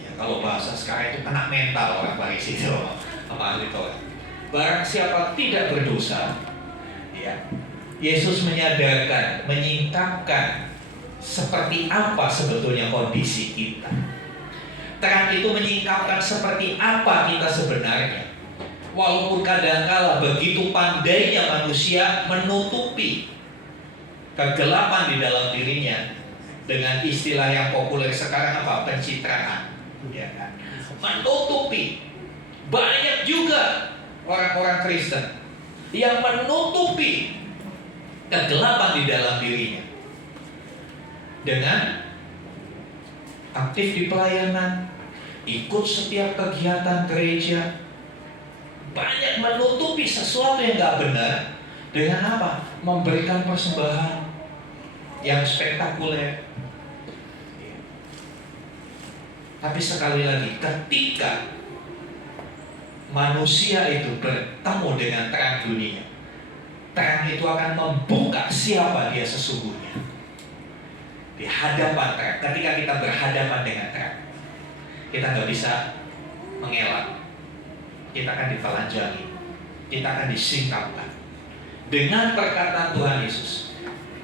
Ya, kalau bahasa sekarang itu kena mental orang Farisi itu, apa ahli Taurat. barang siapa tidak berdosa, ya, Yesus menyadarkan, menyingkapkan seperti apa sebetulnya kondisi kita. Terang itu menyingkapkan seperti apa kita sebenarnya. Walaupun kadangkala begitu pandainya manusia menutupi kegelapan di dalam dirinya dengan istilah yang populer sekarang apa? Pencitraan, ya kan? Menutupi. Banyak juga orang-orang Kristen yang menutupi kegelapan di dalam dirinya dengan aktif di pelayanan, ikut setiap kegiatan gereja, banyak menutupi sesuatu yang gak benar dengan apa? Memberikan persembahan yang spektakuler. Tapi sekali lagi, ketika manusia itu bertemu dengan terang dunia, terang itu akan membuka siapa dia sesungguhnya di hadapan terang. Ketika kita berhadapan dengan terang, kita gak bisa mengelak. Kita akan ditelanjangi, kita akan disingkapkan dengan perkataan Tuhan Yesus.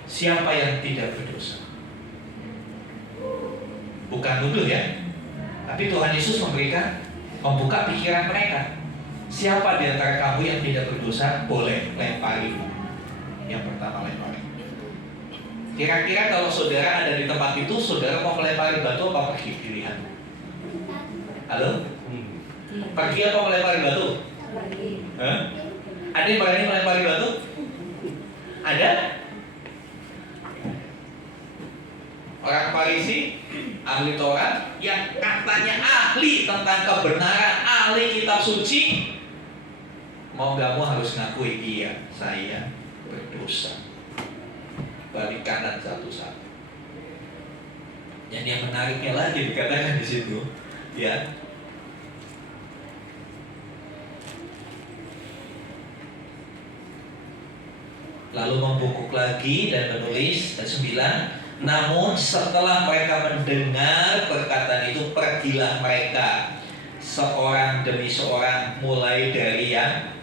Siapa yang tidak berdosa? Bukan nuduh ya, tapi Tuhan Yesus membuka pikiran mereka. Siapa di antara kamu yang tidak berdosa, boleh lempari. Yang pertama lempari. Kira-kira kalau saudara ada di tempat itu, saudara mau melempari batu apa pergi? Pilihan. Halo? Pergi apa melempari batu? Hah? Ada yang berani melempari batu? Ada? Orang Farisi, ahli Taurat, yang katanya ahli tentang kebenaran, ahli kitab suci, mau gak mau harus ngakui, iya, saya berdosa. Balik kanan satu-satu. Dan yang menariknya lagi dikatakan di situ, ya, lalu membungkuk lagi dan menulis ayat 9, namun setelah mereka mendengar perkataan itu, pergilah mereka seorang demi seorang, mulai dari yang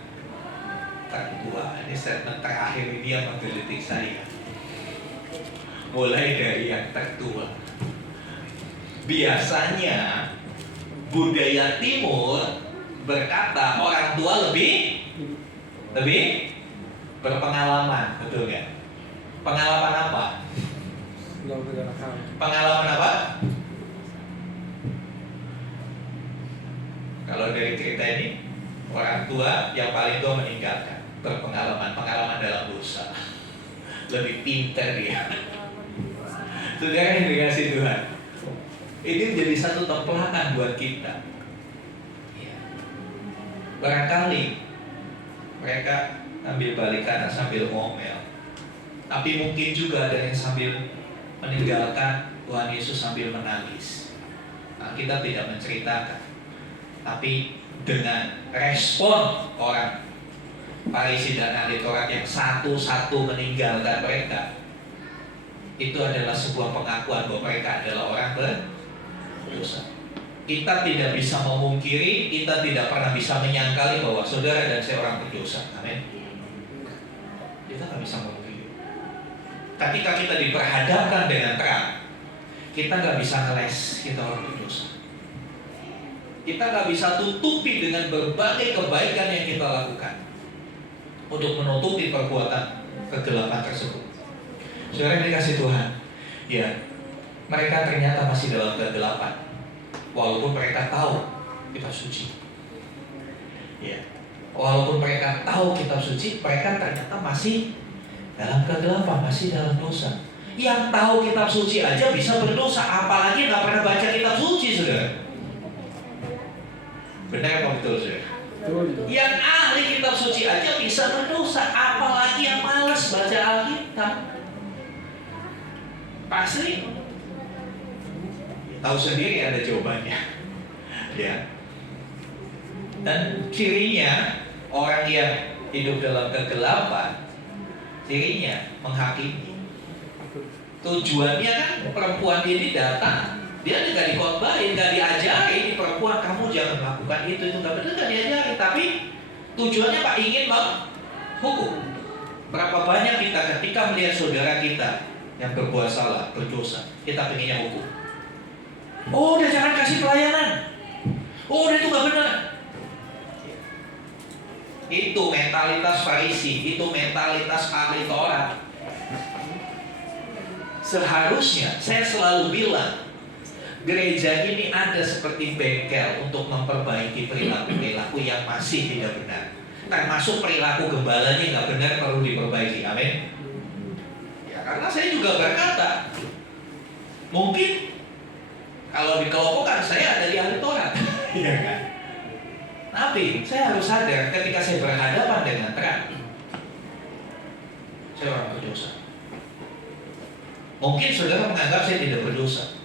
tertua. Ini statement terakhir ini yang menggelitik saya. Mulai dari yang tertua. Biasanya budaya timur berkata orang tua lebih berpengalaman, betul nggak? Pengalaman apa? Pengalaman apa? Kalau dari cerita ini, orang tua yang paling tua meninggalkan, pengalaman dalam dosa, lebih pintar dia. Saudara yang dikasih Tuhan, ini menjadi satu templakan buat kita. Barangkali mereka ambil balik kanan sambil ngomel, tapi mungkin juga ada yang sambil meninggalkan Tuhan Yesus sambil menangis. Nah, kita tidak menceritakan, tapi dengan respon orang Farisi dan ahli Taurat yang satu-satu meninggalkan mereka, itu adalah sebuah pengakuan bahwa mereka adalah orang berdosa. Kita tidak bisa memungkiri, kita tidak pernah bisa menyangkali bahwa saudara dan saya orang berdosa. Amin. Kita tidak bisa memungkiri. Ketika kita diperhadapkan dengan terang, kita nggak bisa ngeles kita orang berdosa. Kita nggak bisa tutupi dengan berbagai kebaikan yang kita lakukan untuk menutupi perbuatan kegelapan tersebut. Saudara yang dikasih Tuhan, ya, mereka ternyata masih dalam kegelapan. Walaupun mereka tahu kitab suci, ya, walaupun mereka tahu kitab suci, mereka ternyata masih dalam kegelapan, masih dalam dosa. Yang tahu kitab suci aja bisa berdosa, apalagi nggak pernah baca kitab suci, saudara. Benar apa betul, saudara? Yang ahli kitab suci aja bisa berdosa, apalagi yang malas baca Alkitab. Pasti tahu sendiri ada jawabannya, ya. Dan cirinya orang yang hidup dalam kegelapan, cirinya menghakimi. Tujuannya kan perempuan ini datang, dia tidak dikhotbahin, tidak diajari, perempuan kamu jangan melakukan itu nggak benar, nggak diajari, tapi Tujuannya Pak ingin menghukum. Berapa banyak kita ketika melihat saudara kita yang berbuat salah, berdosa, kita pengennya hukum. Oh, udah jangan kasih pelayanan. Oh, udah itu gak benar. Itu mentalitas Farisi, itu mentalitas ahli Taurat. Seharusnya saya selalu bilang, gereja ini ada seperti bengkel untuk memperbaiki perilaku-perilaku yang masih tidak benar. Termasuk perilaku gembalanya nggak benar, perlu diperbaiki. Amin. Ya, karena saya juga berkata, mungkin kalau dikelompokkan saya ada di ahli Taurat. Iya kan? Tapi saya harus sadar ketika saya berhadapan dengan terang, saya orang berdosa. Mungkin saudara menganggap saya tidak berdosa.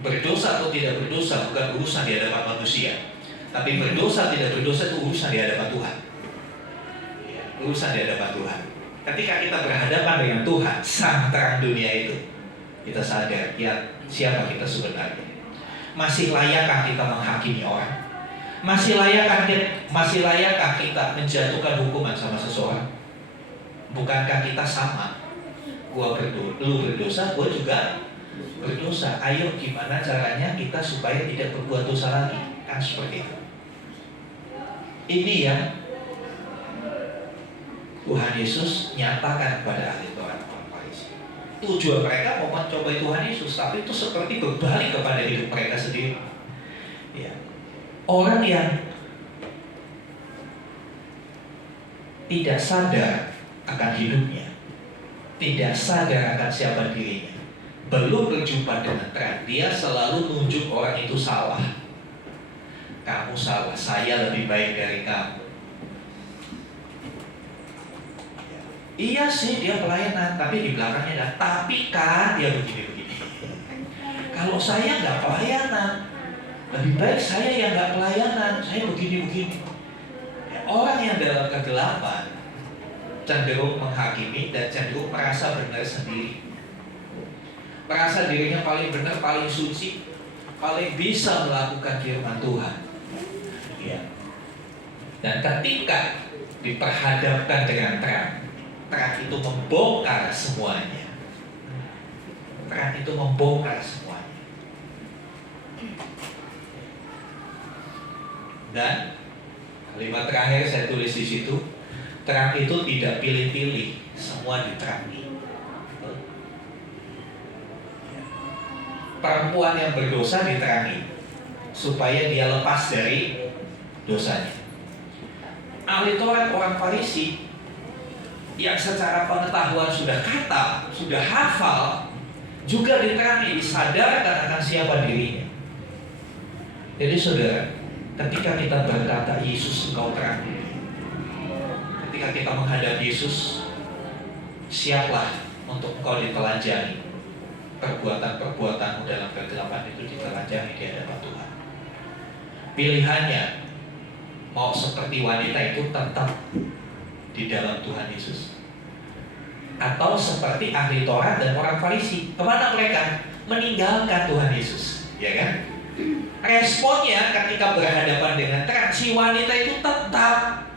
Berdosa atau tidak berdosa bukan urusan di hadapan manusia, tapi berdosa tidak berdosa itu urusan di hadapan Tuhan. Urusan di hadapan Tuhan. Ketika kita berhadapan dengan Tuhan, sang terang dunia itu, kita sadar ya siapa kita sebenarnya. Masih layakkah kita menghakimi orang? Masih layakkah kita menjatuhkan hukuman sama seseorang? Bukankah kita sama? Lu berdosa, gua juga berdosa. Ayo gimana caranya kita supaya tidak berbuat dosa lagi? Kan seperti itu. Ini yang Tuhan Yesus nyatakan kepada ahli Taurat orang Farisi. Tujuan mereka mau mencobai Tuhan Yesus, tapi itu seperti berbalik kepada hidup mereka sendiri. Ya. Orang yang tidak sadar akan hidupnya, tidak sadar akan siapa dirinya, belum berjumpa dengan terang, dia selalu nunjuk orang itu salah. Kamu salah, saya lebih baik dari kamu. Iya sih dia pelayanan, tapi di belakangnya ada tapi kan dia begini-begini. Kalau saya nggak pelayanan, lebih baik saya yang nggak pelayanan, saya begini-begini. Orang yang dalam kegelapan cenderung menghakimi dan cenderung merasa benar sendiri, merasa dirinya paling benar, paling suci, paling bisa melakukan firman Tuhan. Ya. Dan ketika diperhadapkan dengan terang, terang itu membongkar semuanya. Terang itu membongkar semuanya. Dan kalimat terakhir saya tulis di situ, terang itu tidak pilih-pilih, semua diterangi. Perempuan yang berdosa diterangi supaya dia lepas dari dosanya. Ahli Taurat orang Farisi yang secara pengetahuan sudah kata, sudah hafal, juga diterangi, disadarkan akan siapa dirinya. Jadi saudara, ketika kita berkata Yesus engkau terang, ketika kita menghadap Yesus, siaplah untuk engkau ditelanjangi. Perbuatan-perbuatanmu dalam kegelapan itu ditelanjangi di hadapan Tuhan. Pilihannya, mau seperti wanita itu tetap di dalam Tuhan Yesus, atau seperti ahli Taurat dan orang Farisi, kemana mereka? Meninggalkan Tuhan Yesus, ya kan? Responnya ketika berhadapan dengan terang, si wanita itu tetap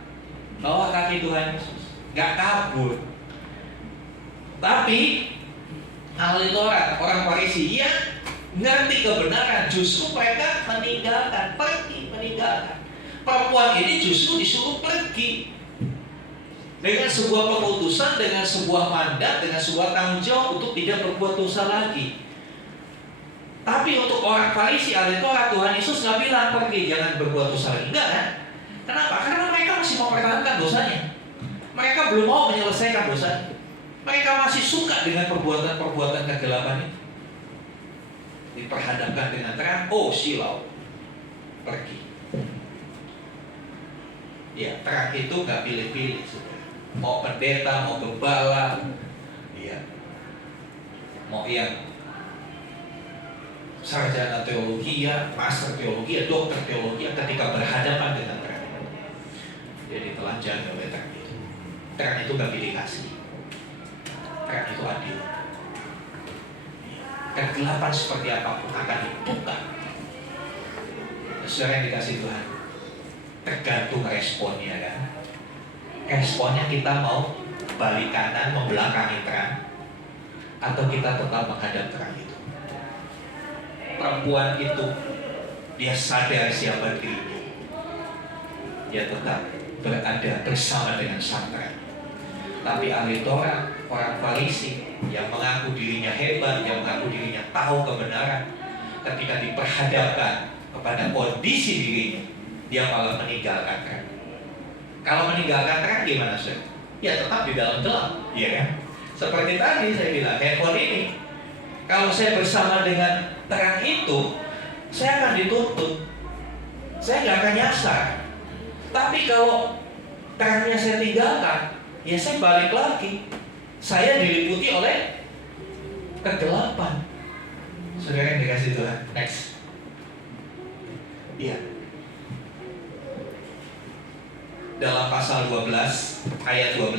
bawa kaki Tuhan Yesus, nggak kabur. Tapi ahli Taurat, orang Farisi yang ngerti kebenaran, justru mereka meninggalkan, pergi, meninggalkan. Perempuan ini justru disuruh pergi dengan sebuah keputusan, dengan sebuah mandat, dengan sebuah tanggung jawab untuk tidak berbuat dosa lagi. Tapi untuk orang Farisi, ahli Taurat, Tuhan Yesus nggak bilang pergi, jangan berbuat dosa lagi. Enggak kan? Kenapa? Karena mereka masih mau mempertahankan dosanya. Mereka belum mau menyelesaikan dosanya. Mereka masih suka dengan perbuatan-perbuatan kegelapan itu. Diperhadapkan dengan terang, oh silau, pergi. Ya, terang itu nggak pilih-pilih, saudara. Mau pendeta, mau gembala, ya, mau yang sarjana teologi, master teologi, dokter teologi, ketika berhadapan dengan terang, jadi telanjang oleh terang itu. Terang itu nggak pilih kasih. Terang itu adil. Kegelapan seperti apapun akan dibuka. Saudara yang dikasih Tuhan, tergantung responnya kan. Responnya kita mau balik kanan, membelakangi terang, atau kita tetap menghadap terang itu. Perempuan itu dia sadar siapa dirinya, dia tetap berada bersama dengan sang terang. Tapi ahli Taurat, orang Farisi yang mengaku dirinya hebat, yang mengaku dirinya tahu kebenaran, ketika diperhadapkan kepada kondisi dirinya, dia malah meninggalkan terang. Kalau meninggalkan terang gimana sih? Ya tetap di dalam gelap, ya kan? Seperti tadi saya bilang, handphone ini, kalau saya bersama dengan terang itu, saya akan dituntut, saya nggak akan nyasar. Tapi kalau terangnya saya tinggalkan, ya saya balik lagi, saya diliputi oleh kegelapan. Saudara yang dikasih Tuhan, next. Iya. Dalam pasal 12 ayat 12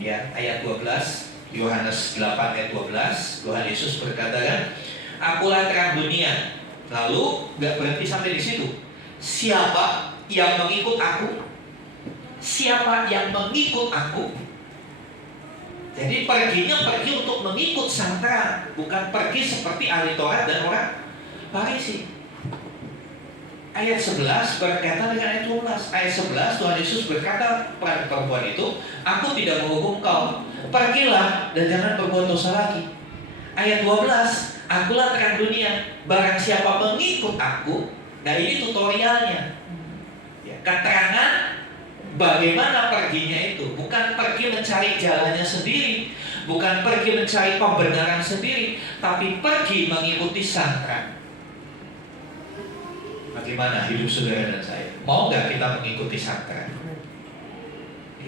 ya, ayat 12 Yohanes 8 ayat 12, Tuhan Yesus berkata kan, akulah terang dunia. Lalu nggak berhenti sampai di situ. Siapa yang mengikut aku? Siapa yang mengikut aku? Jadi perginya pergi untuk mengikut sang terang, bukan pergi seperti ahli Taurat dan orang Farisi. Ayat 11 berkaitan dengan ayat 12. Ayat 11 Tuhan Yesus berkata pada perempuan itu, aku tidak menghukum kau, pergilah dan jangan berbuat dosa lagi. Ayat 12, akulah terang dunia, barang siapa mengikut aku. Nah ini tutorialnya ya, keterangan bagaimana perginya itu. Bukan pergi mencari jalannya sendiri, bukan pergi mencari pembenaran sendiri, tapi pergi mengikuti sang terang. Bagaimana hidup saudara dan saya? Mau nggak kita mengikuti sang terang?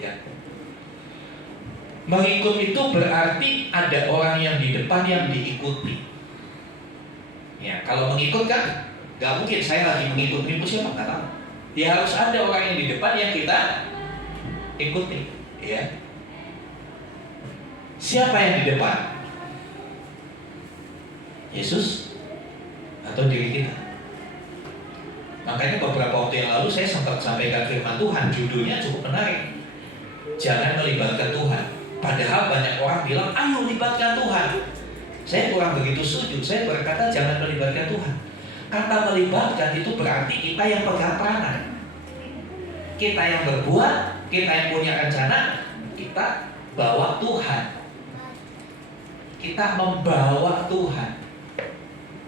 Ya. Mengikut itu berarti ada orang yang di depan yang diikuti. Ya, kalau mengikut kan nggak mungkin saya lagi mengikuti siapa nggak tahu. Ya harus ada orang yang di depan yang kita ikuti. Ya. Siapa yang di depan? Yesus atau diri kita? Makanya beberapa waktu yang lalu saya sempat sampaikan firman Tuhan, judulnya cukup menarik. Jangan melibatkan Tuhan. Padahal banyak orang bilang, ayo libatkan Tuhan. Saya kurang begitu setuju. Saya berkata jangan melibatkan Tuhan. Kata melibatkan itu berarti kita yang pegang peranan, kita yang berbuat, kita yang punya rencana, kita bawa Tuhan. Kita membawa Tuhan.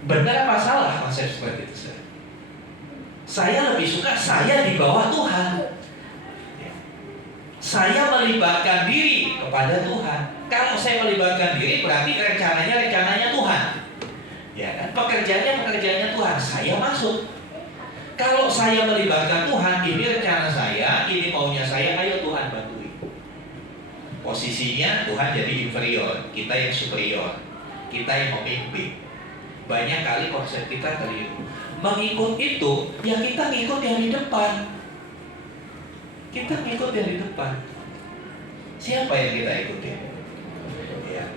Benar apa salah konsep seperti itu? Saya lebih suka saya di bawah Tuhan. Saya melibatkan diri kepada Tuhan. Kalau saya melibatkan diri berarti rencananya Tuhan. Ya kan? Pekerjaannya Tuhan. Saya masuk. Kalau saya melibatkan Tuhan, ini rencana saya, ini maunya saya, ayo Tuhan bantuin. Posisinya Tuhan jadi inferior, kita yang superior, kita yang memimpin. Banyak kali konsep kita keliru. Mengikut itu, ya kita ngikut yang di depan. Kita ngikut yang di depan. Siapa yang kita ikuti? Ya,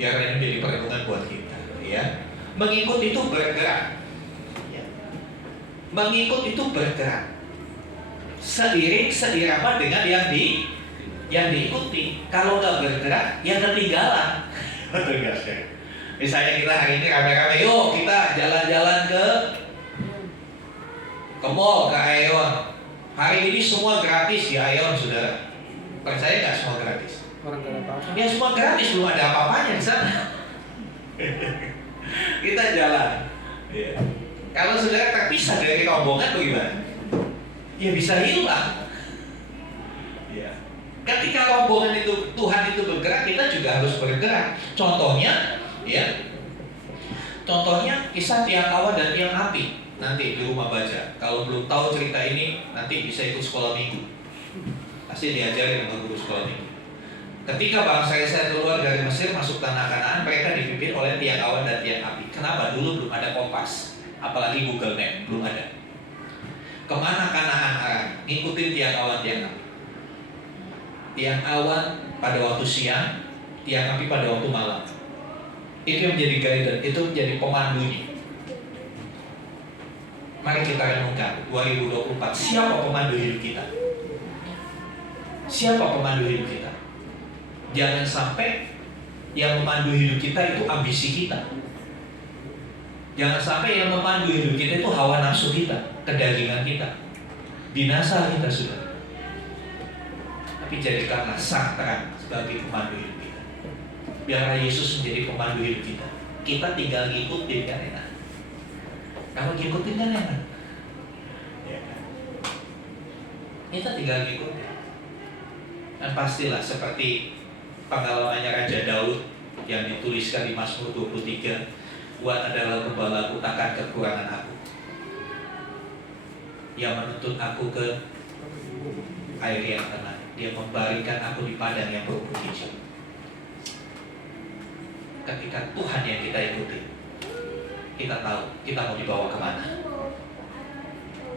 biar ini menjadi perenungan buat kita. Ya, mengikut itu bergerak. Ya. Mengikut itu bergerak. Seiring seirama dengan yang diikuti. Kalau nggak bergerak, ya ketinggalan. Betul nggak sih? Misalnya kita hari ini rame-rame, yuk kita jalan-jalan ke mall, ke Aeon. Hari ini semua gratis di Aeon, saudara. Percaya nggak semua gratis? Orang gak ada apa-apa. Ya semua gratis, belum ada apa-apanya di sana. Kita jalan. Ya. Kalau saudara terpisah dari rombongan bagaimana? Ya bisa hilang. Ya. Ketika rombongan itu Tuhan itu bergerak, kita juga harus bergerak. Contohnya, ya. Contohnya kisah tiang awan dan tiang api. Nanti di rumah baca. Kalau belum tahu cerita ini, nanti bisa ikut sekolah minggu. Pasti diajarin sama guru sekolah minggu. Ketika bangsa Israel keluar dari Mesir masuk tanah Kanaan, mereka dipimpin oleh tiang awan dan tiang api. Kenapa? Dulu belum ada kompas, apalagi Google Map belum ada. Kemana Kanaan arah? Ngikutin tiang awan tiang api. Tiang awan pada waktu siang, tiang api pada waktu malam. Itu yang menjadi guidance, itu menjadi pemandunya. Mari kita renungkan 2024, siapa pemandu hidup kita? Siapa pemandu hidup kita? Jangan sampai yang memandu hidup kita itu ambisi kita. Jangan sampai yang memandu hidup kita itu hawa nafsu kita, kedagingan kita. Binasa kita sudah. Tapi jadikanlah sang terang sebagai pemandu hidup kita. Biarlah Yesus menjadi pemandu hidup kita. Kita tinggal ngikutin kan enak. Kalau ngikutin kan enak. Ya kan? Kita tinggal ngikutin. Dan pastilah seperti pengalamannya Raja Daud yang dituliskan di Mazmur 23, Tuhan adalah gembalaku, takkan kekurangan aku. Yang menuntut aku ke air yang tenang. Dia membaringkan aku di padang yang berumput hijau. Ketika Tuhan yang kita ikuti, kita tahu kita mau dibawa kemana.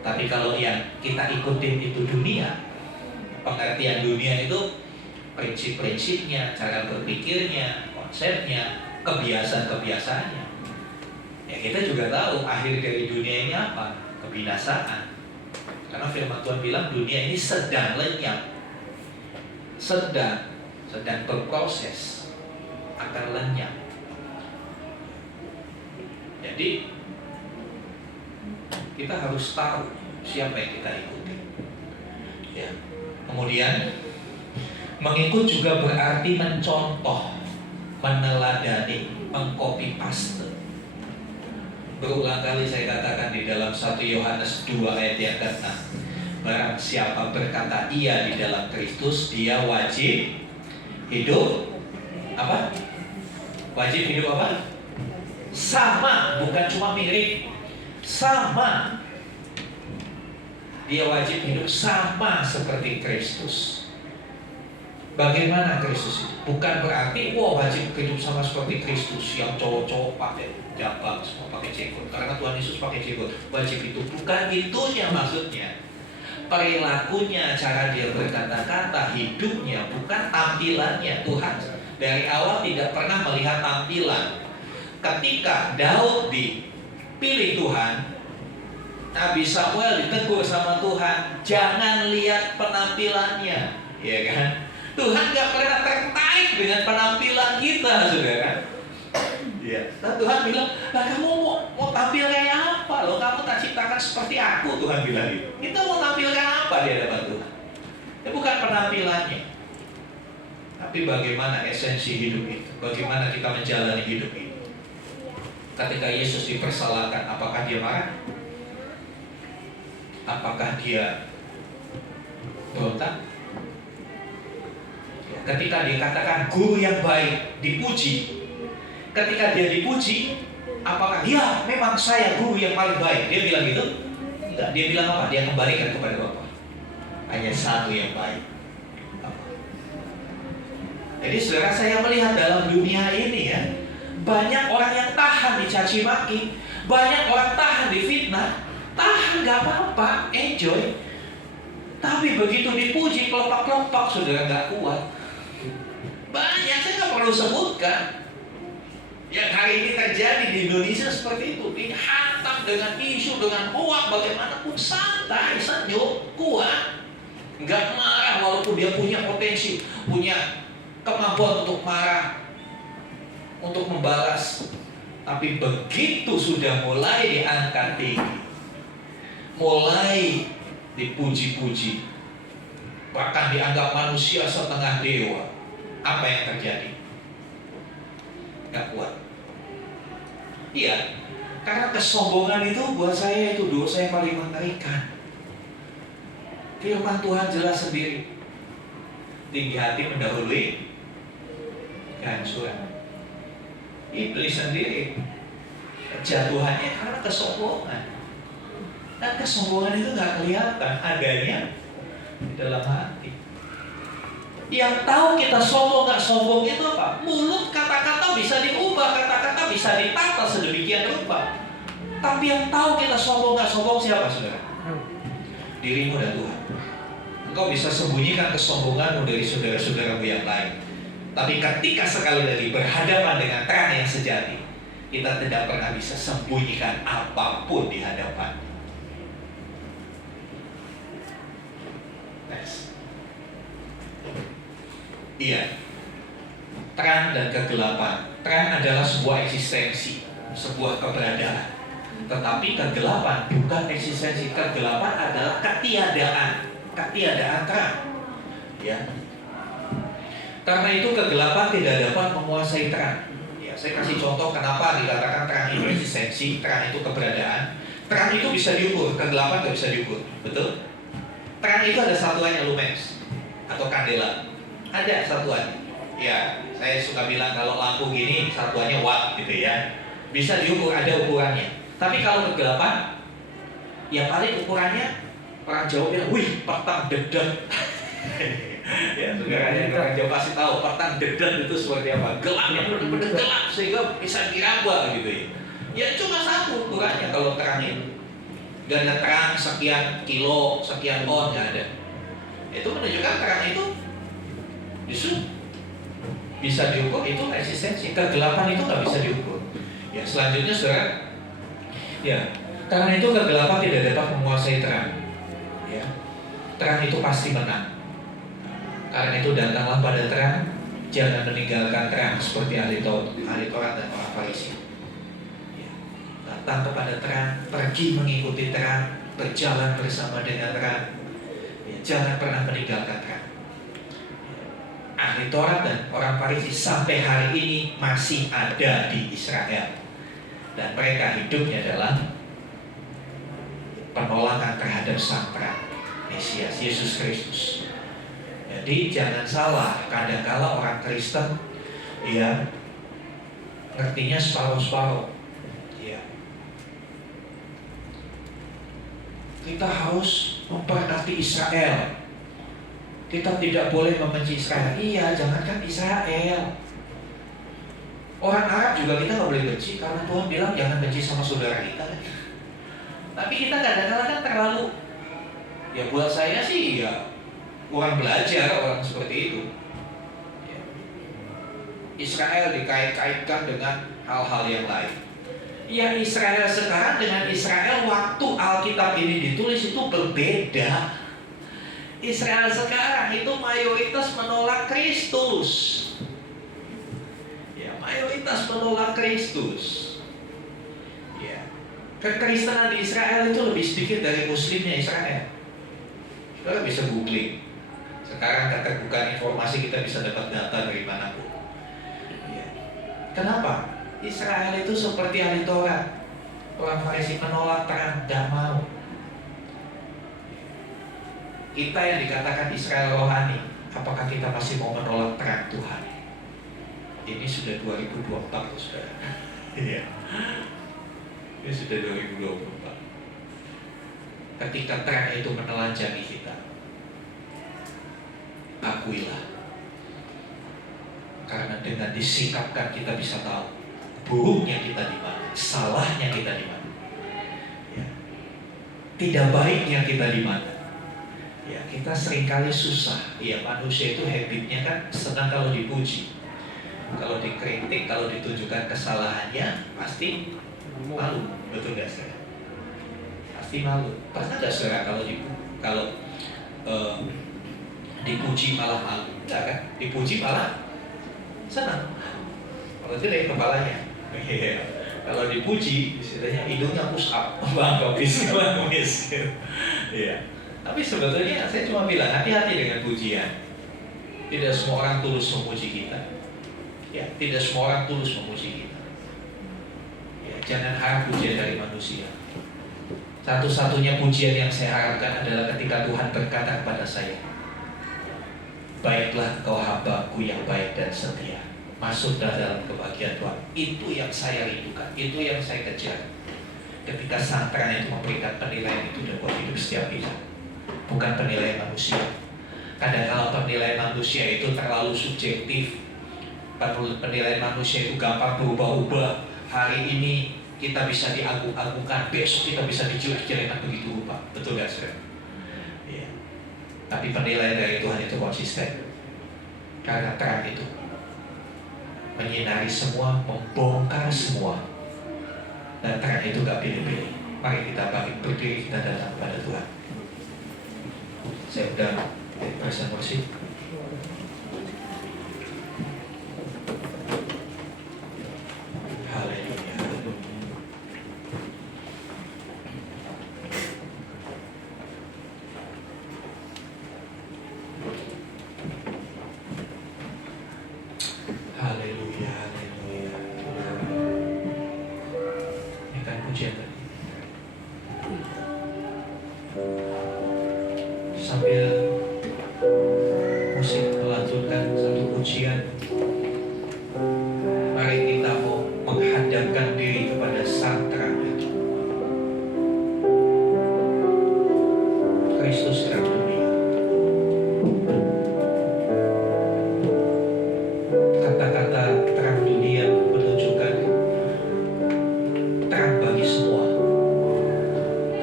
Tapi kalau yang kita ikutin itu dunia, pengertian dunia itu prinsip-prinsipnya, cara berpikirnya, konsepnya, kebiasaan-kebiasaannya. Ya kita juga tahu akhir dari dunia ini apa? Kebinasaan. Karena firman Tuhan bilang dunia ini sedang lenyap, sedang berproses akan lenyap. Jadi kita harus tahu siapa yang kita ikuti. Ya. Kemudian mengikut juga berarti mencontoh, meneladani, mengcopy paste. Berulang kali saya katakan di dalam 1 Yohanes 2 ayat yang ke-6, barang siapa berkata ia di dalam Kristus, dia wajib hidup apa? Wajib hidup apa? Sama, bukan cuma mirip, sama. Dia wajib hidup sama seperti Kristus. Bagaimana Kristus itu? Bukan berarti wajib hidup sama seperti Kristus yang cowok-cowok pakai jabang, semua pakai jenggot. Karena Tuhan Yesus pakai jenggot, wajib itu. Bukan itunya maksudnya. Perilakunya, cara dia berkata-kata, hidupnya, bukan tampilannya. Tuhan dari awal tidak pernah melihat tampilan. Ketika Daud dipilih Tuhan, Nabi Samuel ditegur sama Tuhan, jangan lihat penampilannya, ya kan? Tuhan gak pernah tertarik dengan penampilan kita, saudara. Ya. Dan Tuhan bilang, nah kamu mau tampil kayak apa? Loh, kamu tak ciptakan seperti aku, Tuhan bilang gitu. Kita mau tampilkan apa di hadapan Tuhan? Ya bukan penampilannya, tapi bagaimana esensi hidup itu, bagaimana kita menjalani hidup ini. Ketika Yesus dipersalahkan, apakah dia marah? Apakah dia berontak? Ketika dia katakan guru yang baik, dipuji. Ketika dia dipuji, apakah ya memang saya guru yang paling baik? Dia bilang gitu? Enggak, dia bilang apa? Dia kembalikan kepada Bapa. Hanya satu yang baik. Apa? Jadi saudara, saya melihat dalam dunia ini ya, banyak orang yang tahan dicaci maki, banyak orang tahan difitnah, tahan gak apa-apa, enjoy. Tapi begitu dipuji kelopak-kelopak, saudara gak kuat. Banyak, saya nggak perlu sebutkan. Yang hari ini terjadi di Indonesia seperti itu, dihantam dengan isu, dengan hoak, bagaimanapun santai, senyum, kuat, nggak marah walaupun dia punya potensi, punya kemampuan untuk marah, untuk membalas. Tapi begitu sudah mulai diangkat tinggi, mulai dipuji-puji, bahkan dianggap manusia setengah dewa, apa yang terjadi? Gak kuat. Iya, karena kesombongan itu buat saya itu dosa yang paling mengerikan. Firman Tuhan jelas sendiri, tinggi hati mendahului kehancuran. Iblis sendiri jatuhannya karena kesombongan. Dan kesombongan itu gak kelihatan adanya di dalam hati. Yang tahu kita sombong gak sombong itu apa? Mulut, kata-kata bisa diubah, kata-kata bisa ditata sedemikian rupa. Tapi yang tahu kita sombong gak sombong siapa, saudara? Dirimu dan Tuhan. Engkau bisa sembunyikan kesombonganmu dari saudara-saudaramu yang lain. Tapi ketika sekali lagi berhadapan dengan terang yang sejati, kita tidak pernah bisa sembunyikan apapun di hadapan. Iya. Terang dan kegelapan. Terang adalah sebuah eksistensi, sebuah keberadaan. Tetapi kegelapan bukan eksistensi. Kegelapan adalah ketiadaan terang. Ya. Karena itu kegelapan tidak dapat menguasai terang. Ya, saya kasih contoh kenapa dikatakan terang itu eksistensi, terang itu keberadaan. Terang itu bisa diukur, kegelapan nggak bisa diukur, betul? Terang itu ada satuannya lumens atau kandela, ada satuan. Ya, saya suka bilang kalau lampu gini satuannya watt gitu ya, bisa diukur, ada ukurannya. Tapi kalau kegelapan, yang paling ukurannya orang Jawa bilang, wih, petang dedek. Ya, saudaranya orang Jawa pasti tahu petang dedek itu seperti apa. Gelap yang benar-benar gelap sehingga bisa diraba gitu ya. Ya cuma satu ukurannya kalau terang itu. Gak ada terang sekian kilo, sekian on, gak ada. Itu menunjukkan terang itu justru bisa diukur, itu eksistensi. Kegelapan itu nggak bisa diukur. Ya, selanjutnya saudara, ya, karena itu kegelapan tidak dapat menguasai terang. Ya, terang itu pasti menang. Karena itu datanglah pada terang, jangan meninggalkan terang seperti ahli Taurat dan orang Farisi. Ya, datang kepada terang, pergi mengikuti terang, berjalan bersama dengan terang. Ya, jangan pernah meninggalkan terang. Ahli Taurat dan orang Farisi sampai hari ini masih ada di Israel, dan mereka hidupnya adalah penolakan terhadap sang terang, Mesias Yesus Kristus. Jadi jangan salah, kadang-kala orang Kristen ya ngertinya separuh-separuh. Ya. Kita harus memperingati Israel. Kita tidak boleh membenci Israel. Iya, jangankan Israel. Orang Arab juga kita nggak boleh benci karena Tuhan bilang jangan benci sama saudara kita. Tapi kita kadang-kadang kan terlalu, ya buat saya sih ya kurang belajar orang seperti itu. Ya. Israel dikait-kaitkan dengan hal-hal yang lain. Ya Israel sekarang dengan Israel waktu Alkitab ini ditulis itu berbeda. Israel sekarang itu mayoritas menolak Kristus. Ya, mayoritas menolak Kristus. Ya. Kekristenan di Israel itu lebih sedikit dari muslimnya Israel. Saudara bisa googling. Sekarang keterbukaan informasi kita bisa dapat data dari manapun. Ya. Kenapa? Israel itu seperti ahli Taurat. Orang Farisi menolak terang, tidak mau. Kita yang dikatakan Israel rohani, apakah kita masih mau menolak terang Tuhan? Ini sudah 2024, saudara. Iya. Ini sudah 2024. Ketika terang itu menelanjangi kita, akuilah. Karena dengan disikapkan kita bisa tahu buruknya kita di mana, salahnya kita di mana, ya. Tidak baiknya kita di mana. Ya, kita seringkali susah. Ya, manusia itu habitnya kan senang kalau dipuji. Kalau dikritik, kalau ditunjukkan kesalahannya, pasti malu. Betul gak saudara? Pasti malu. Pernah gak saudara kalau dipuji malah malu? Enggak kan? Dipuji malah senang. Kalau itu dari kepalanya. Kalau dipuji, istilahnya hidungnya push up, bangga bis. Iya. Tapi sebetulnya saya cuma bilang hati-hati dengan pujian. Tidak semua orang tulus memuji kita. Ya, tidak semua orang tulus memuji kita. Ya, jangan harap pujian dari manusia. Satu-satunya pujian yang saya harapkan adalah ketika Tuhan berkata kepada saya, baiklah kau hambaku yang baik dan setia, masuklah dalam kebahagiaan Tuhan. Itu yang saya rindukan, itu yang saya kejar. Ketika sang terang itu memberikan penilaian itu dan buat hidup setiap kita. Bukan penilaian manusia. Kadang-kala penilaian manusia itu terlalu subjektif. Penilaian manusia itu gampang berubah-ubah. Hari ini kita bisa diagung-agungkan, besok kita bisa dijelek-jelekan begitu rupa. Betul gak saudara? Ya. Tapi penilaian dari Tuhan itu konsisten. Karena terang itu menyinari semua, membongkar semua. Dan terang itu gak pilih-pilih. Mari kita bangkit berdiri, kita datang kepada Tuhan. Saya udah present worship. pujian tadi. Sambil musik melantunkan satu pujian, mari kita mau menghadapkan diri kepada Sang Terang itu. Kristus terang dunia. Kata-kata terang dunia menunjukkan terang bagi semua.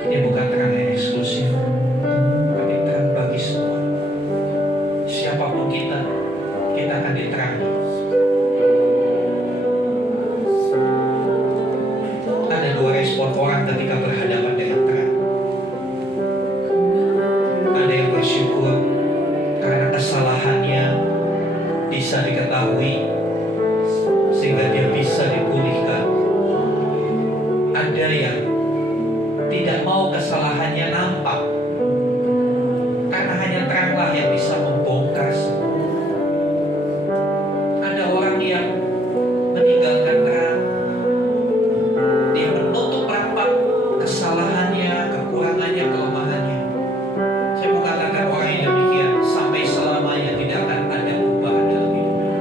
Dia bukan terang yang eksklusif, tapi terang bagi semua. Siapapun kita akan diterangi. Ada dua respon orang ketika berhadapan dengan terang. Ada yang bersyukur karena kesalahannya bisa diketahui sehingga dia bisa dipulihkan. Ada yang tidak mau kesalahannya nampak karena hanya teranglah yang bisa membongkar semua. Ada orang yang meninggalkan terang, dia menutup rapat kesalahannya, kekurangannya, kelemahannya. Saya mau katakan orang yang demikian sampai selamanya tidak akan ada perubahan dalam hidupnya.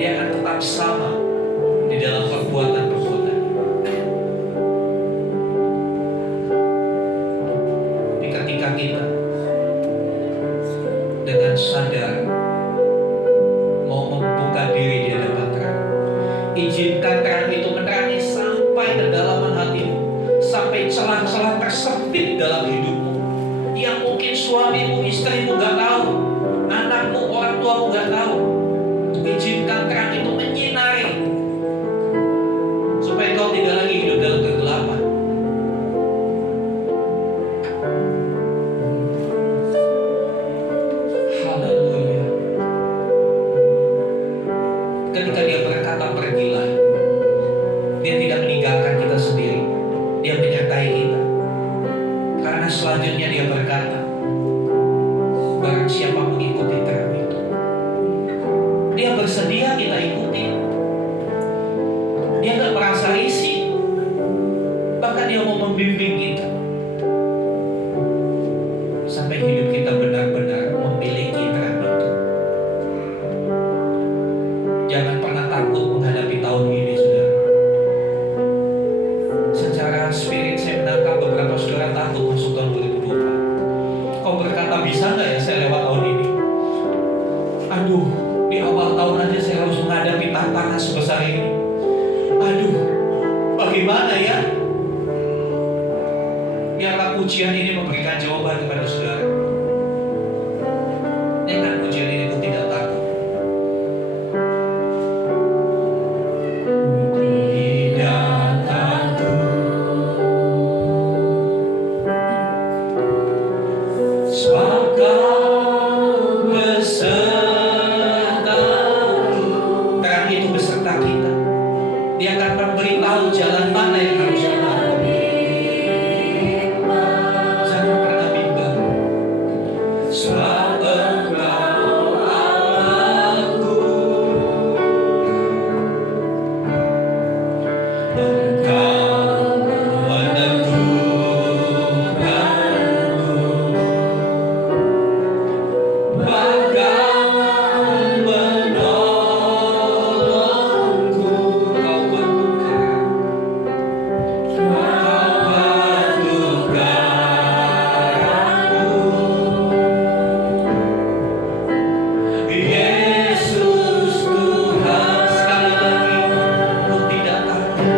Dia akan tetap sama di dalam perbuatan-perbuatan. Tapi ketika kita dengan sadar mau membuka diri di hadapan terang, izinkan terang itu menerangi sampai kedalaman hatimu, sampai celah-celah tersempit dalam hidupmu yang mungkin suamimu, istrimu gak tahu, anakmu, orang tuamu gak tahu. Izinkan terang itu menyinari supaya kau tidak lagi hidup dalam kegelapan. Haleluya. Ketika dia berkata pergilah, dia tidak meninggalkan kita sendiri, dia menyertai kita. Karena selanjutnya dia berkata, barang siapa mengikuti terang itu, dia bersedia kita ikuti. Dia gak merasa risih, bahkan dia mau membimbing kita sampai hidup kita benar-benar memiliki terang itu. Jangan pernah takut menghadapi tahun ini, saudara. Secara spirit saya menangkap beberapa saudara takut masuk tahun 2024. Kau berkata, bisa gak ya saya lewat tahun ini? Aduh, di awal tahun aja saya harus menghadapi tantangan sebesar ini. Aduh, bagaimana ya? Biarlah pujian ini memberikan jawaban kepada saudara. Dengan pujian ini aku tidak takut. Tidak takut, sebab Kau besertaku. Terang itu beserta kita. Dia akan memberitahu jalan mana yang harus kita lalui. Jangan pernah bimbang, sebab Engkau Allahku. Engkau meneguhkanku, bahkan menolongku. Kau batu karang, Kau batu karangku. Yesus Tuhan, sekali lagi, Kau tidak takut.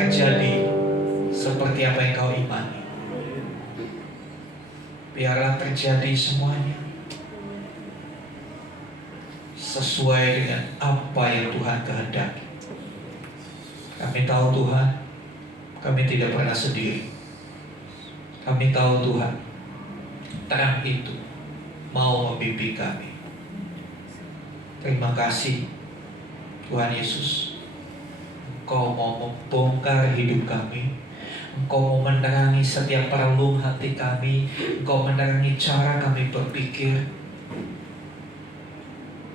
terjadi seperti apa yang kau imani. Biarlah terjadi semuanya sesuai dengan apa yang Tuhan kehendaki. Kami tahu Tuhan, kami tidak pernah sendiri. Kami tahu Tuhan, terang itu mau membimbing kami. Terima kasih Tuhan Yesus, Engkau mau membongkar hidup kami, Engkau mau menerangi setiap relung hati kami, Engkau menerangi cara kami berpikir.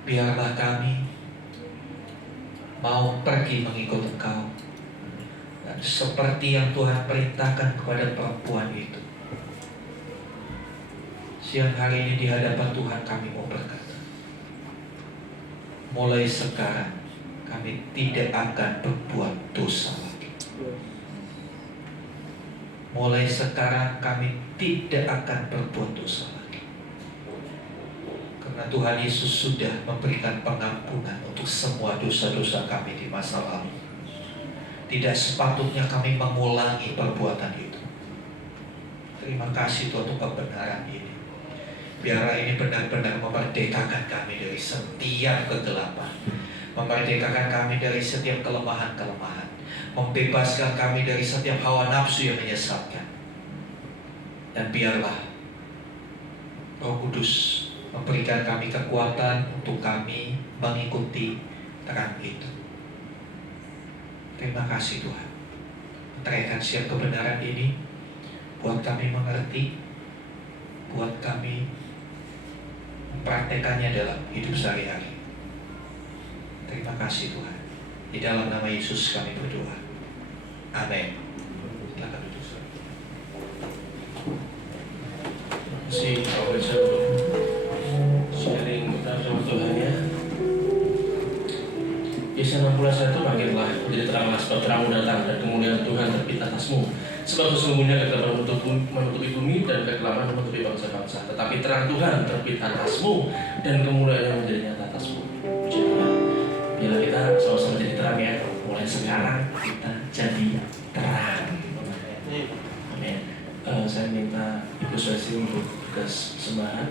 Biarlah kami mau pergi mengikut Engkau. Dan seperti yang Tuhan perintahkan kepada perempuan itu, siang hari ini di hadapan Tuhan kami mau berkata, mulai sekarang kami tidak akan berbuat dosa lagi. Mulai sekarang kami tidak akan berbuat dosa lagi. Karena Tuhan Yesus sudah memberikan pengampunan untuk semua dosa-dosa kami di masa lalu. Tidak sepatutnya kami mengulangi perbuatan itu. Terima kasih Tuhan untuk kebenaran ini. Biarlah ini benar-benar memerdekakan kami dari setiap kegelapan, memerdekakan kami dari setiap kelemahan-kelemahan, membebaskan kami dari setiap hawa nafsu yang menyesatkan. Dan biarlah Roh Kudus memberikan kami kekuatan untuk kami mengikuti terang itu. Terima kasih Tuhan. Terangkan siap kebenaran ini, buat kami mengerti, buat kami mempraktekannya dalam hidup sehari-hari. Terima kasih Tuhan. Di dalam nama Yesus kami berdoa. Amin. Silakan duduk. Terima kasih Pak Baca untuk sharing bersama Tuhan ya. Yesaya 61 bangkitlah, menjadi teranglah sebab terangmu datang dan kemuliaan Tuhan terbit atasmu. Sebab sesungguhnya kegelapan menutupi bumi dan kegelapan menutupi bangsa-bangsa. Tetapi terang Tuhan terbit atasmu dan kemuliaan menjadi nyata atasmu. Puji Tuhan. Bila kita sama-sama jadi terang ya, mulai sekarang kita jadi terang. Amin. Saya minta Ibu Suesi untuk tugas persembahan.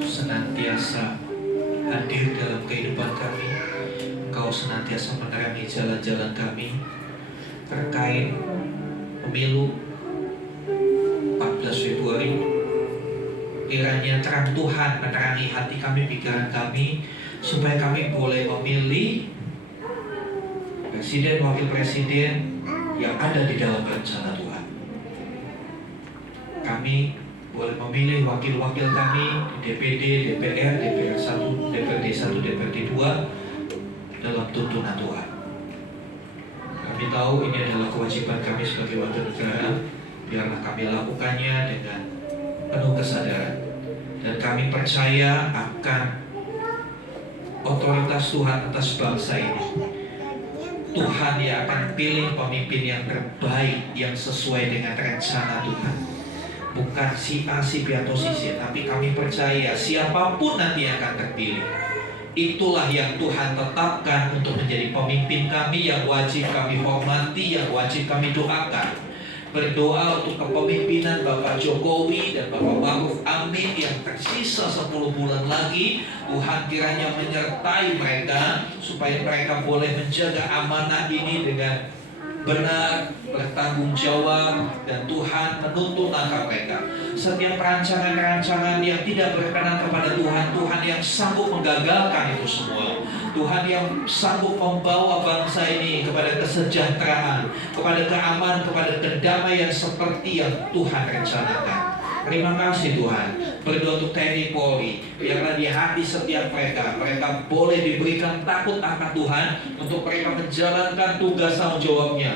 Senantiasa hadir dalam kehidupan kami. Engkau senantiasa senantiasa menerangi jalan-jalan kami terkait pemilu 14 Februari. Kiranya terang Tuhan menerangi hati kami, pikiran kami, supaya kami boleh memilih presiden, wakil presiden yang ada di dalam rencana Tuhan. Kami boleh memilih wakil-wakil kami di DPD, DPR, DPR 1, DPRD 1, DPRD 2 dalam tuntunan Tuhan. Kami tahu ini adalah kewajiban kami sebagai warga negara. Biarlah kami lakukannya dengan penuh kesadaran, dan kami percaya akan otoritas Tuhan atas bangsa ini. Tuhan yang akan pilih pemimpin yang terbaik, yang sesuai dengan rencana Tuhan. Bukan si A, si B atau si C, tapi kami percaya siapapun nanti yang akan terpilih, itulah yang Tuhan tetapkan untuk menjadi pemimpin kami, yang wajib kami hormati, yang wajib kami doakan. Berdoa untuk kepemimpinan Bapak Jokowi dan Bapak Ma'ruf Amin yang tersisa 10 bulan lagi. Tuhan kiranya menyertai mereka, supaya mereka boleh menjaga amanah ini dengan benar, bertanggung jawab, dan Tuhan menuntun langkah mereka. Setiap rancangan-rancangan yang tidak berkenan kepada Tuhan, Tuhan yang sanggup menggagalkan itu semua. Tuhan yang sanggup membawa bangsa ini kepada kesejahteraan, kepada keamanan, kepada kedamaian seperti yang Tuhan rencanakan. Terima kasih Tuhan. Berdoa untuk TNI Polri, biarlah di hati setiap mereka boleh diberikan takut akan Tuhan, untuk mereka menjalankan tugas tanggung jawabnya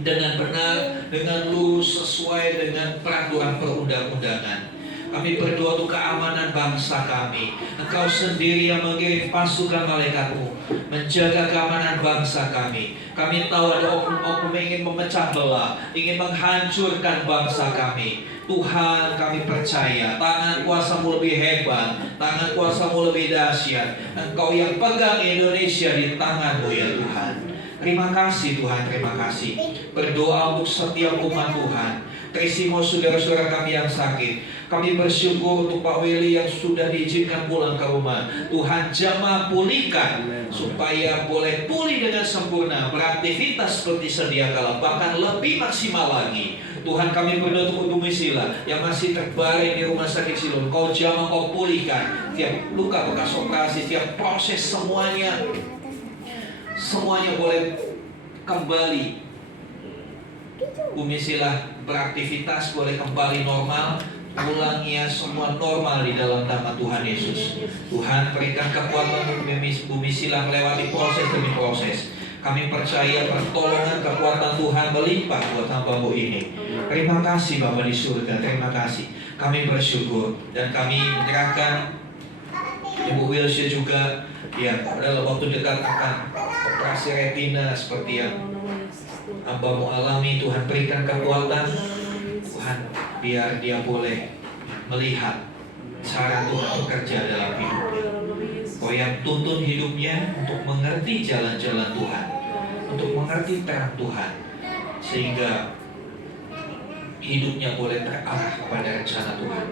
dengan benar, dengan lurus, sesuai dengan peraturan perundang-undangan. Kami berdoa untuk keamanan bangsa kami. Engkau sendiri yang mengirim pasukan malaikat-Mu menjaga keamanan bangsa kami. Kami tahu ada oknum-oknum yang ingin memecah belah, ingin menghancurkan bangsa kami. Tuhan, kami percaya tangan kuasa-Mu lebih hebat, tangan kuasa-Mu lebih dahsyat. Engkau yang pegang Indonesia di tangan-Mu ya Tuhan. Terima kasih Tuhan, terima kasih. Berdoa untuk setiap umat Tuhan. Terima saudara-saudara kami yang sakit. Kami bersyukur untuk Pak Willy yang sudah diizinkan pulang ke rumah. Tuhan jamah pulihkan, supaya boleh pulih dengan sempurna, beraktivitas seperti sedia kala, bahkan lebih maksimal lagi. Tuhan, kami berdoa untuk Ibu Misila yang masih terbaring di rumah sakit Siloam. Kau jamah, Kau pulihkan tiap luka bekas operasi, tiap proses, semuanya boleh kembali. Bumi Sila beraktivitas boleh kembali normal, pulangnya semua normal di dalam nama Tuhan Yesus. Tuhan, berikan kekuatan untuk Bumi Sila melewati proses demi proses. Kami percaya pertolongan kekuatan Tuhan melimpah buat hamba-Mu ini. Terima kasih Bapa di surga, terima kasih. Kami bersyukur, dan kami menyerahkan Ibu Wilsya juga yang dalam waktu dekat akan operasi retina seperti yang hamba-Mu alami. Tuhan, berikan kekuatan Tuhan, biar dia boleh melihat cara Tuhan bekerja dalam hidupnya. Kau yang tuntun hidupnya untuk mengerti jalan-jalan Tuhan, untuk mengerti terang Tuhan, sehingga hidupnya boleh terarah kepada rencana Tuhan.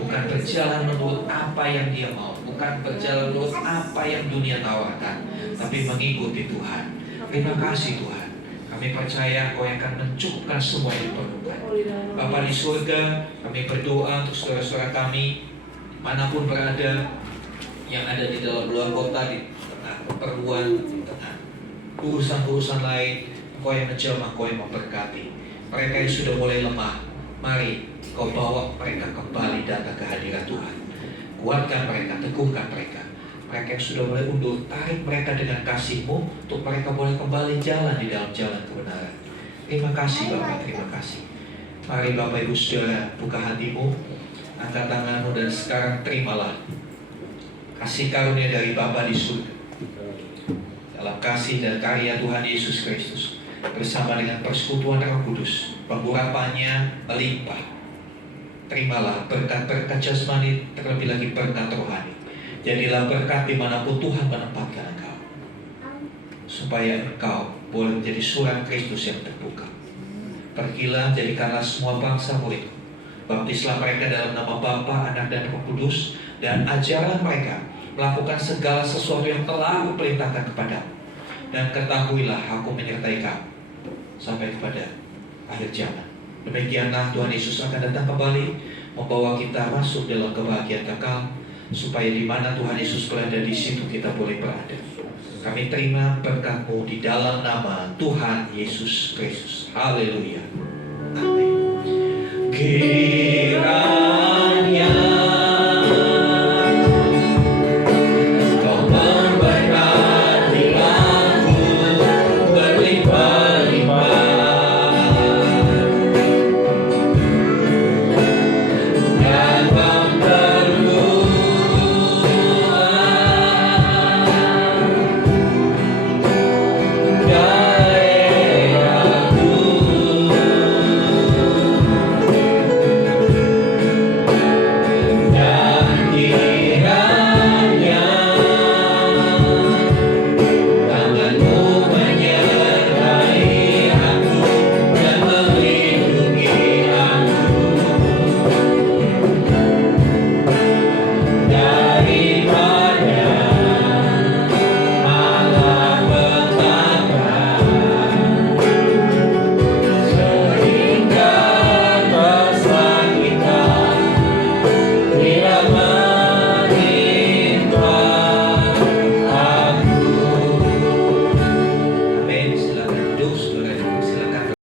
Bukan berjalan menurut apa yang dia mau, bukan berjalan menurut apa yang dunia tawarkan, tapi mengikuti Tuhan. Terima kasih Tuhan. Kami percaya Kau yang akan mencukupkan semua yang diperlukan. Bapa di surga, kami berdoa untuk saudara-saudara kami manapun berada, yang ada di dalam luar kota, di tengah keperluan, di tengah urusan-urusan lain. Kau yang menjamah, Kau yang memberkati. Mereka yang sudah mulai lemah, mari Kau bawa mereka kembali datang ke hadirat Tuhan. Kuatkan mereka, teguhkan mereka. Mereka yang sudah mulai undur, tarik mereka dengan kasih-Mu, untuk mereka boleh kembali jalan di dalam jalan kebenaran. Terima kasih Bapak, terima kasih. Mari Bapak Ibu Saudara, buka hatimu, angkat tanganmu, dan sekarang terimalah kasih karunia dari Bapa di surga. Dalam kasih dan karya Tuhan Yesus Kristus, bersama dengan persekutuan Roh Kudus, pengurapannya melimpah. Terimalah berkat-berkat jasmani, terlebih lagi berkat rohani. Jadilah berkat dimanapun Tuhan menempatkan engkau, supaya engkau boleh menjadi surat Kristus yang terbuka. Pergilah, jadikanlah semua bangsa murid. Baptislah mereka dalam nama Bapa, Anak, dan Roh Kudus, dan ajarlah mereka melakukan segala sesuatu yang telah Aku perintahkan kepadamu. Dan ketahuilah aku menyertai kamu sampai kepada akhir zaman. Demikianlah Tuhan Yesus akan datang kembali, membawa kita masuk dalam kebahagiaan kekal, supaya di mana Tuhan Yesus berada, di situ kita boleh berada. Kami terima berkat-Mu di dalam nama Tuhan Yesus Kristus. Haleluya. Amin.